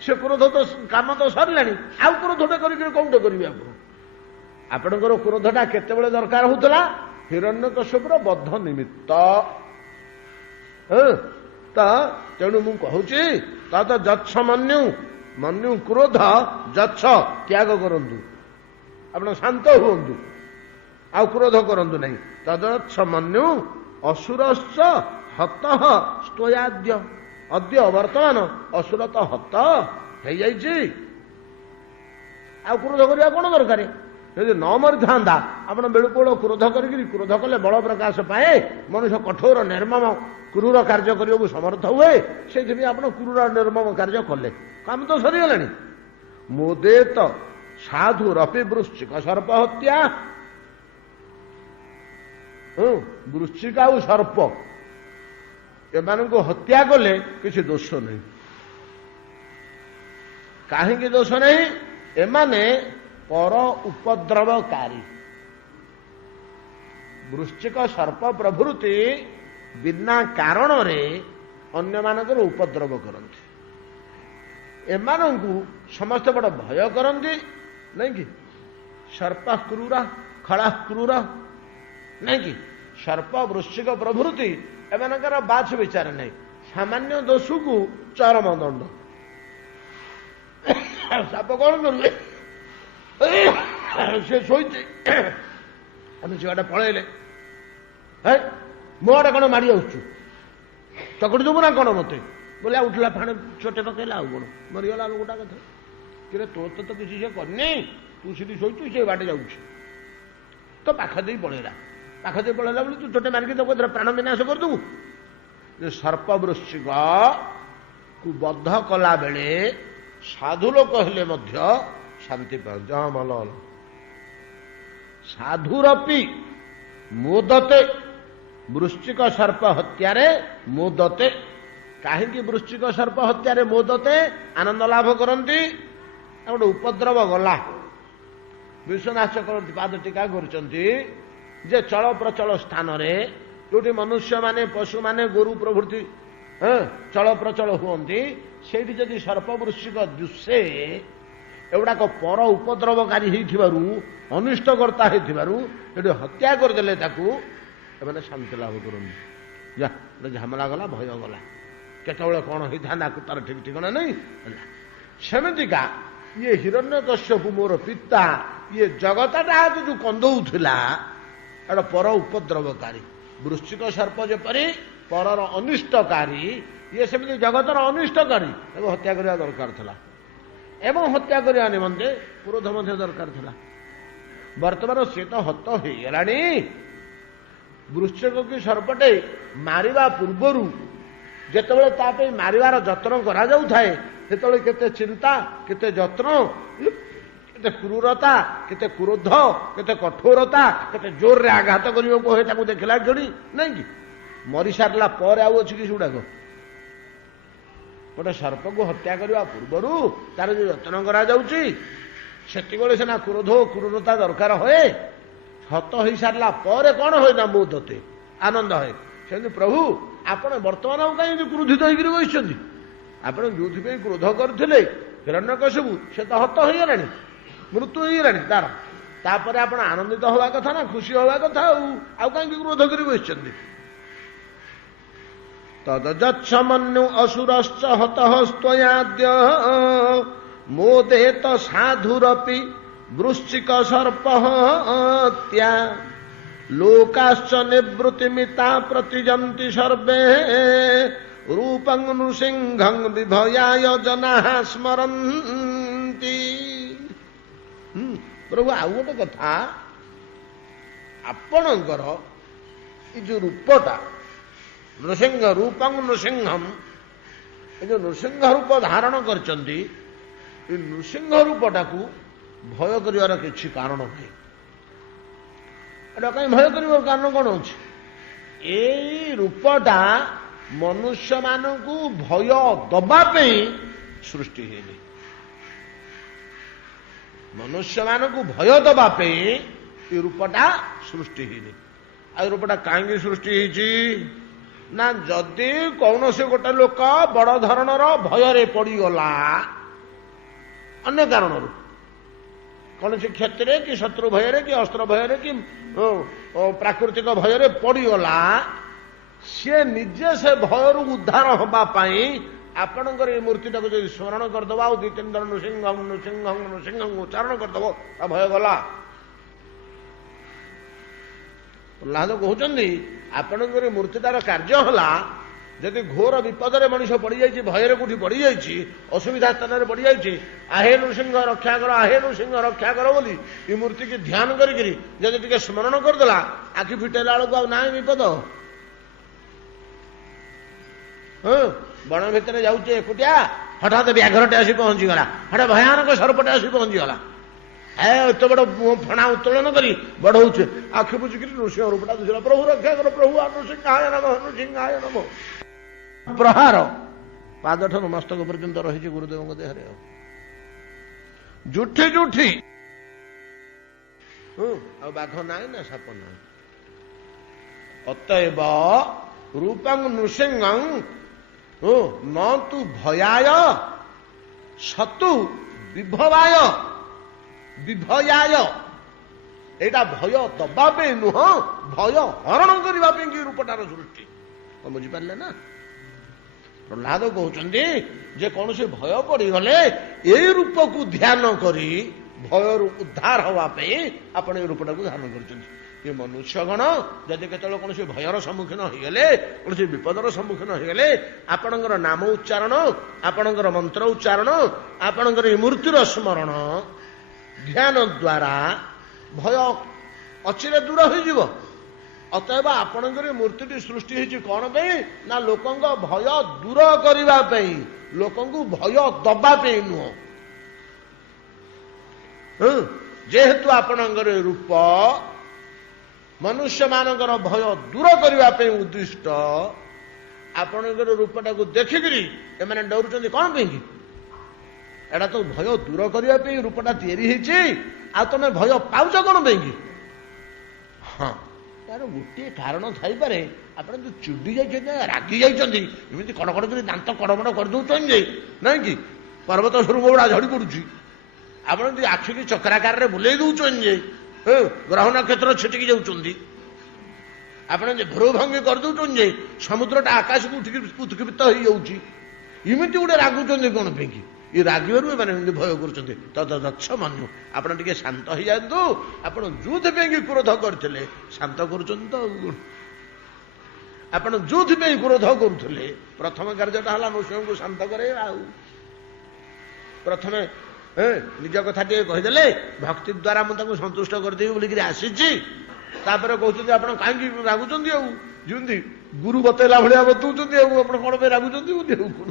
से क्रोध तो काम तो सरला आउ क्रोधटा कौटे करेंगे आपणकर क्रोधटा केतबेले दरकार होता हिरण्यकश्यपर बद्ध निमित्त तेणु मु कहूची तद जच्छ मन्यु मन्यु क्रोध जच्छ त्याग करंतु आपण शांत हुंतु आउ क्रोध करंतु नहीं तदच्छ मन्यु असुरश्च हत स्तयाद्य अद्य वर्तमान असुर तो हत हो क्रोध करने कौन दरकार यदि न मरी था आप बेलुकोल क्रोध करी क्रोध कले बल प्रकाश पाए मनुष्य कठोर निर्मम क्रूर कार्य करने को समर्थ हुए से आप क्रूर निर्मम कार्य कले काम तो सरीगला मोदे तो साधु रपि वृश्चिक सर्प हत्या वृश्चिक आउ सर्प एମାନଙ୍କୁ हत्या कले किसी दोष नहीं कहीं दोष नहीं एमाने पर उपद्रवकारी वृश्चिक सर्प प्रभृति बिना कारण रे अन्य मानकर उपद्रव करती एमानंकु समस्त बड़ भय करती नहीं कि सर्प क्रूर खड़ा क्रूर नहीं कि सर्प वृश्चिक प्रभृति एमानकर बाछ विचार नहीं सामान्य दोष को चरम दंड साप कौन करेंगे से शोचे आम छुआटा पलैले मो आड़े कौन मारी आसु चकड़ी देबू ना कौन मत बोले उठला फाण छोटे पकईला आउ कौन मरीगला गोटा कथा कि तोर तो किसी से करनी तू सीधी शोचु से बाटे जाऊँ तो पाख दे पलैला पाख दे पलैला बोले तू छोटे मारिकी तो प्राण विनाश करदेबू सर्प वृश्चिक को बद्ध कला बेले साधु लोक हेले मध्य शांति पाए जहाँ मल साधुरपि मोदते वृश्चिक सर्प हत्यारे मोदते कहीं वृश्चिक सर्प हत्यारे मोदते आनंद लाभ करती गोटे उपद्रव गला विश्वनाथ चक्रवर्ती पाद टीका करते जे चल प्रचल स्थान जो मनुष्य माने पशु माने गोरु प्रभृति चल प्रचल हुंती से जदि सर्प वृश्चिक दुषे एगुड़ाक पर उपद्रवकारी अनिष्टकर्ता ये हत्या करदे शांति लाभ कर झमेला गला भय गला କେତେବେଳେ କ'ଣ ହେଇଥାନ୍ତା ତାର ଠିକ ଠିକଣା ନାହିଁ। ସେମିତିକା ଇଏ ହିରଣ୍ୟକଶ୍ୟପ ମୋର ପିତା, ଇଏ ଜଗତଟା ଯୋଉ କନ୍ଦଉଥିଲା ଏଟା ପର ଉପଦ୍ରବକାରୀ। ବୃଶ୍ଚିକ ସର୍ପ ଯେପରି ପରର ଅନିଷ୍ଟକାରୀ, ଇଏ ସେମିତି ଜଗତର ଅନିଷ୍ଟକାରୀ। ଏବଂ ହତ୍ୟା କରିବା ଦରକାର ଥିଲା, ଏବଂ ହତ୍ୟା କରିବା ନିମନ୍ତେ କ୍ରୋଧ ମଧ୍ୟ ଦରକାର ଥିଲା। ବର୍ତ୍ତମାନ ସେ ତ ହତ ହେଇଗଲାଣି। ବୃଶ୍ଚିକ କି ସର୍ପଟେ ମାରିବା ପୂର୍ବରୁ ଯେତେବେଳେ ତା ପାଇଁ ମାରିବାର ଯତ୍ନ କରାଯାଉଥାଏ, ସେତେବେଳେ କେତେ ଚିନ୍ତା, କେତେ ଯତ୍ନ, କେତେ କ୍ରୂରତା, କେତେ କ୍ରୋଧ, କେତେ କଠୋରତା, କେତେ ଜୋରରେ ଆଘାତ କରିବାକୁ ହୁଏ ତାକୁ ଦେଖିଲା କ୍ଷଣି ନାଇଁ କି? ମରି ସାରିଲା ପରେ ଆଉ ଅଛି କି ସେଗୁଡ଼ାକ? ଗୋଟେ ସର୍ପକୁ ହତ୍ୟା କରିବା ପୂର୍ବରୁ ତାର ଯୋଉ ଯତ୍ନ କରାଯାଉଛି, ସେତିକିବେଳେ ସିନା କ୍ରୋଧ ଓ କ୍ରୂରତା ଦରକାର ହୁଏ। ହତ ହେଇସାରିଲା ପରେ କ'ଣ ହୁଏ ନା ବୋଧତେ ଆନନ୍ଦ ହୁଏ। ସେମିତି ପ୍ରଭୁ ଆପଣ ବର୍ତ୍ତମାନ ଆଉ କାହିଁକି କ୍ରୋଧିତ ହେଇକରି ବସିଛନ୍ତି? ଆପଣ ଯୋଉଥିପାଇଁ କ୍ରୋଧ କରିଥିଲେ ହିରଣ୍ୟକଶ୍ୟପ, ସେ ତ ହତ ହେଇଗଲାଣି, ମୃତ୍ୟୁ ହେଇଗଲାଣି ତାର। ତାପରେ ଆପଣ ଆନନ୍ଦିତ ହବା କଥା ନା, ଖୁସି ହବା କଥା। ଆଉ କାହିଁକି କ୍ରୋଧ କରି ବସିଛନ୍ତି? ତଦଯଚ୍ଛମନ୍ୟୁ ଅସୁରଶ୍ଚ ହତଃ ସ୍ତ୍ୱୟାଦ୍ୟ ମୋଦେତ ସାଧୁରପି ବୃଶ୍ଚିକ ସର୍ପହତ୍ୟା ଲୋକାଶ୍ଚ ନିବୃତ୍ତିମିତା ପ୍ରତିଜନ୍ତି ସର୍ବେ ରୂପଂ ନୃସିଂହଂ ବିଭୟାୟ ଜନାଃ ସ୍ମରନ୍ତି। ପ୍ରଭୁ ଆଉ ଗୋଟେ କଥା, ଆପଣଙ୍କର ଏ ଯୋଉ ରୂପଟା ନୃସିଂହ ରୂପଂ ନୃସିଂହಂ, ଏ ଯୋଉ ନୃସିଂହ ରୂପ ଧାରଣ କରିଛନ୍ତି, ଏ ନୃସିଂହ ରୂପଟାକୁ ଭୟ କରିବାର କିଛି କାରଣ ନାହିଁ। ଏଟା କାହିଁ ଭୟ କରିବାର କାରଣ କ'ଣ ଅଛି? ଏଇ ରୂପଟା ମନୁଷ୍ୟମାନଙ୍କୁ ଭୟ ଦବା ପାଇଁ ସୃଷ୍ଟି ହେଇନି। ମନୁଷ୍ୟମାନଙ୍କୁ ଭୟ ଦବା ପାଇଁ ଏ ରୂପଟା ସୃଷ୍ଟି ହେଇନି। ଆଉ ଏ ରୂପଟା କାହିଁକି ସୃଷ୍ଟି ହେଇଛି ନା, ଯଦି କୌଣସି ଗୋଟେ ଲୋକ ବଡ଼ ଧରଣର ଭୟରେ ପଡ଼ିଗଲା, ଅନ୍ୟ କାରଣରୁ, କୌଣସି କ୍ଷେତ୍ରରେ କି ଶତ୍ରୁ ଭୟରେ କି ଅସ୍ତ୍ର ଭୟରେ କି ପ୍ରାକୃତିକ ଭୟରେ ପଡ଼ିଗଲା, ସିଏ ନିଜେ ସେ ଭୟରୁ ଉଦ୍ଧାର ହେବା ପାଇଁ ଆପଣଙ୍କର ଏଇ ମୂର୍ତ୍ତିଟାକୁ ଯଦି ସ୍ମରଣ କରିଦେବ, ଆଉ 2-3 ଥର ନୃସିଂହଂ ନୃସିଂହଂ ନୃସିଂହଂ ଉଚ୍ଚାରଣ କରିଦେବ, ତା ଭୟ ଗଲା। ପ୍ରହ୍ଲାଦ କହୁଛନ୍ତି ଆପଣଙ୍କର ମୂର୍ତ୍ତିଟାର କାର୍ଯ୍ୟ ହେଲା, ଯଦି ଘୋର ବିପଦରେ ମଣିଷ ପଡ଼ିଯାଇଛି, ଭୟରେ କୋଉଠି ପଡ଼ିଯାଇଛି, ଅସୁବିଧା ସ୍ଥାନରେ ପଡ଼ିଯାଇଛି, ଆହେ ନୃସିଂହ ରକ୍ଷା କର, ଆହେ ନୃସିଂହ ରକ୍ଷା କର ବୋଲି ଏ ମୂର୍ତ୍ତିକି ଧ୍ୟାନ କରିକିରି ଯଦି ଟିକେ ସ୍ମରଣ କରିଦେଲା, ଆଖି ଫିଟେଇଲା ବେଳକୁ ଆଉ ନାହିଁ ବିପଦ। ବଣ ଭିତରେ ଯାଉଛି ଏକୁଟିଆ, ହଠାତ୍ ବ୍ୟାଘ୍ରଟେ ଆସି ପହଞ୍ଚିଗଲା, ହଠାତ୍ ଭୟାନକ ସର୍ପଟେ ଆସି ପହଞ୍ଚିଗଲା। ଏତେ ବଡ଼ ଫଣା ଉତ୍ତୋଳନ କରି ବଢଉଛି, ଆଖି ବୁଝିକିରି ନୃସିଂହ ରୂପଟା ଦିଶିଲା। ପ୍ରଭୁ ରକ୍ଷା କର, ପ୍ରଭୁ ନୃସିଂହାୟ ନମଃ, ନୃସିଂହାୟ ନମଃ। ପ୍ରହାର ପାଦଠାରୁ ମସ୍ତକ ପର୍ଯ୍ୟନ୍ତ ରହିଛି ଗୁରୁଦେବଙ୍କ ଦେହରେ। ଜୁଠି ଜୁଠି ଆଉ ବାଘ ନାହିଁ ନା ସାପ ନାହିଁ। ଅତଏବ ରୂପଂ ନୃସିଂହଂ ନ ତୁ ଭୟାୟ ସତୁ ବିଭବାୟ ବିଭୟାୟ। ଏଇଟା ଭୟ ଦବା ପାଇଁ ନୁହଁ, ଭୟ ହରଣ କରିବା ପାଇଁ କି ରୂପଟାର ସୃଷ୍ଟି। ବୁଝିପାରିଲେ ନା? ପ୍ରହ୍ଲାଦ କହୁଛନ୍ତି ଯେ କୌଣସି ଭୟ ପଡ଼ିଗଲେ ଏଇ ରୂପକୁ ଧ୍ୟାନ କରି ଭୟରୁ ଉଦ୍ଧାର ହେବା ପାଇଁ ଆପଣ ଏ ରୂପଟାକୁ ଧାରଣ କରିଛନ୍ତି। ଏ ମନୁଷ୍ୟଗଣ ଯଦି କେତେବେଳେ କୌଣସି ଭୟର ସମ୍ମୁଖୀନ ହେଇଗଲେ, କୌଣସି ବିପଦର ସମ୍ମୁଖୀନ ହେଇଗଲେ, ଆପଣଙ୍କର ନାମ ଉଚ୍ଚାରଣ, ଆପଣଙ୍କର ମନ୍ତ୍ର ଉଚ୍ଚାରଣ, ଆପଣଙ୍କର ଏ ମୂର୍ତ୍ତିର ସ୍ମରଣ ଧ୍ୟାନ ଦ୍ୱାରା ଭୟ ଅଚିରେ ଦୂର ହୋଇଯିବ। ଅତଏବ ଆପଣଙ୍କର ମୂର୍ତ୍ତିଟି ସୃଷ୍ଟି ହେଇଛି କ'ଣ ପାଇଁ ନା, ଲୋକଙ୍କ ଭୟ ଦୂର କରିବା ପାଇଁ, ଲୋକଙ୍କୁ ଭୟ ଦବା ପାଇଁ ନୁହଁ। ଯେହେତୁ ଆପଣଙ୍କର ରୂପ ମନୁଷ୍ୟମାନଙ୍କର ଭୟ ଦୂର କରିବା ପାଇଁ ଉଦ୍ଦିଷ୍ଟ, ଆପଣଙ୍କର ରୂପଟାକୁ ଦେଖିକିରି ଏମାନେ ଡରୁଛନ୍ତି କ'ଣ ପାଇଁକି? ଏଟା ତ ଭୟ ଦୂର କରିବା ପାଇଁ ରୂପଟା ତିଆରି ହେଇଛି, ଆଉ ତମେ ଭୟ ପାଉଛ କ'ଣ ପାଇଁକି? ହଁ, ତାର ଗୋଟିଏ କାରଣ ଥାଇପାରେ। ଆପଣ ଯୋଉ ଚିଡ଼ି ଯାଇଛନ୍ତି, ରାଗି ଯାଇଛନ୍ତି, ଏମିତି କଡ଼କଡ଼ କରି ଦାନ୍ତ କଡ଼ମଡ଼ କରିଦେଉଛନ୍ତି ଯେ ନାଇଁ କି ପର୍ବତ ସ୍ୱରୂପ ଗୁଡ଼ା ଝଡ଼ି ପଡୁଛି। ଆପଣ ଯଦି ଆଖିକି ଚକ୍ରାକାରରେ ବୁଲେଇ ଦେଉଛନ୍ତି ଯେ ଗ୍ରହ ନକ୍ଷତ୍ର ଛିଟିକି ଯାଉଛନ୍ତି। ଆପଣ ଯେ ଭ୍ରୁ ଭଙ୍ଗି କରିଦଉଛନ୍ତି ଯେ ସମୁଦ୍ରଟା ଆକାଶକୁ ଉଠିକି ଉତ୍କ୍ଷିପ୍ତ ହେଇଯାଉଛି, ଏମିତି ଗୋଟେ ରାଗୁଛନ୍ତି କଣ ପାଇଁକି? ଏ ରାଗିବାରୁ ଏମାନେ ଏମିତି ଭୟ କରୁଛନ୍ତି। ତଦଛ ମନ୍ୟୁ, ଆପଣ ଟିକେ ଶାନ୍ତ ହେଇଯାଆନ୍ତୁ। ଆପଣ ଯୋଉଥିପାଇଁକି କ୍ରୋଧ କରିଥିଲେ ଶାନ୍ତ କରୁଛନ୍ତି ତ ଆଉ କଣ? ଆପଣ ଯୋଉଥିପାଇଁ କ୍ରୋଧ କରୁଥିଲେ ପ୍ରଥମ କାର୍ଯ୍ୟଟା ହେଲା ନୃସିଂହଙ୍କୁ ଶାନ୍ତ କରେଇବା। ଆଉ ପ୍ରଥମେ ନିଜ କଥା ଟିକେ କହିଦେଲେ ଭକ୍ତି ଦ୍ୱାରା ମୁଁ ତାକୁ ସନ୍ତୁଷ୍ଟ କରିଦେବି ବୋଲିକିରି ଆସିଛି। ତାପରେ କହୁଛନ୍ତି ଆପଣ କାହିଁକି ରାଗୁଛନ୍ତି? ଆଉ ଯେମିତି ଗୁରୁ ବତେଇଲା ଭଳିଆ ବତଉଛନ୍ତି। ଆଉ ଆପଣ କଣ ପାଇଁ ରାଗୁଛନ୍ତି ବୋଲି? ଆଉ କଣ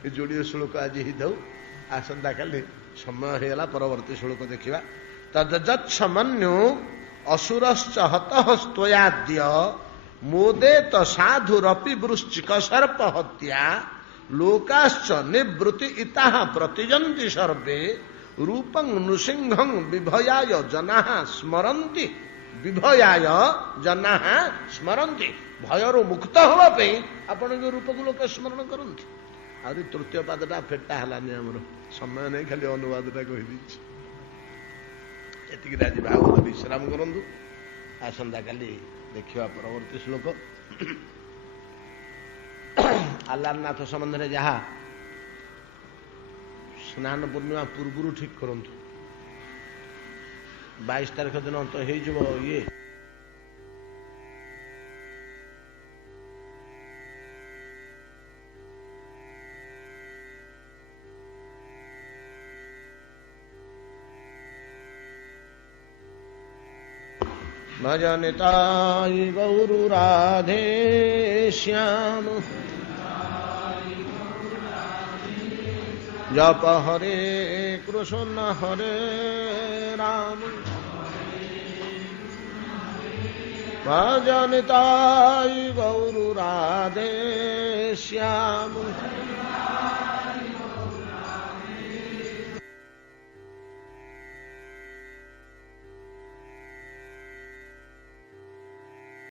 ଏ ଯୋଡ଼ିଏ ଶ୍ଲୋକ ଆଜି ହେଇଥାଉ, ଆସନ୍ତାକାଲି ସମୟ ହେଇଗଲା ପରବର୍ତ୍ତୀ ଶ୍ଲୋକ ଦେଖିବା। ତଦଯତ୍ସମନ୍ୟୁ ଅସୁରଶ୍ଚ ହତଃ ସ୍ତ୍ୱୟାଦ୍ୟ ମୋଦେ ତ ସାଧୁରପି ବୃଶ୍ଚିକ ସର୍ପ ହତ୍ୟା ଲୋକାଶ୍ଚ ନିବୃତ୍ତି ଇତାଃ ପ୍ରତିଜନ୍ତି ସର୍ବେ ରୂପଂ ନୃସିଂହଂ ବିଭୟାୟ ଜନାଃ ସ୍ମରନ୍ତି। ବିଭୟାୟ ଜନାଃ ସ୍ମରନ୍ତି, ଭୟରୁ ମୁକ୍ତ ହେବା ପାଇଁ ଆପଣଙ୍କ ରୂପକୁ ଲୋକ ସ୍ମରଣ କରନ୍ତି। ଆହୁରି ତୃତୀୟ ପାଦଟା ଫେଟା ହେଲାନି, ଆମର ସମୟ ନାହିଁ, ଖାଲି ଅନୁବାଦଟା କହିଦେଇଛି। ଏତିକିରେ ଆଜି ଭାଗବତ ବିଶ୍ରାମ କରନ୍ତୁ। ଆସନ୍ତାକାଲି ଦେଖିବା ପରବର୍ତ୍ତୀ ଶ୍ଲୋକ। ଆଲାରନାଥ ସମ୍ବନ୍ଧରେ ଯାହା ସ୍ନାନ ପୂର୍ଣ୍ଣିମା ପୂର୍ବରୁ ଠିକ କରନ୍ତୁ। 22 ତାରିଖ ଦିନ ତ ହେଇଯିବ ଇଏ। भजनिताय गौर राधे श्याम जप हरे कृष्ण हरे राम भजनिताय गौर राधे श्याम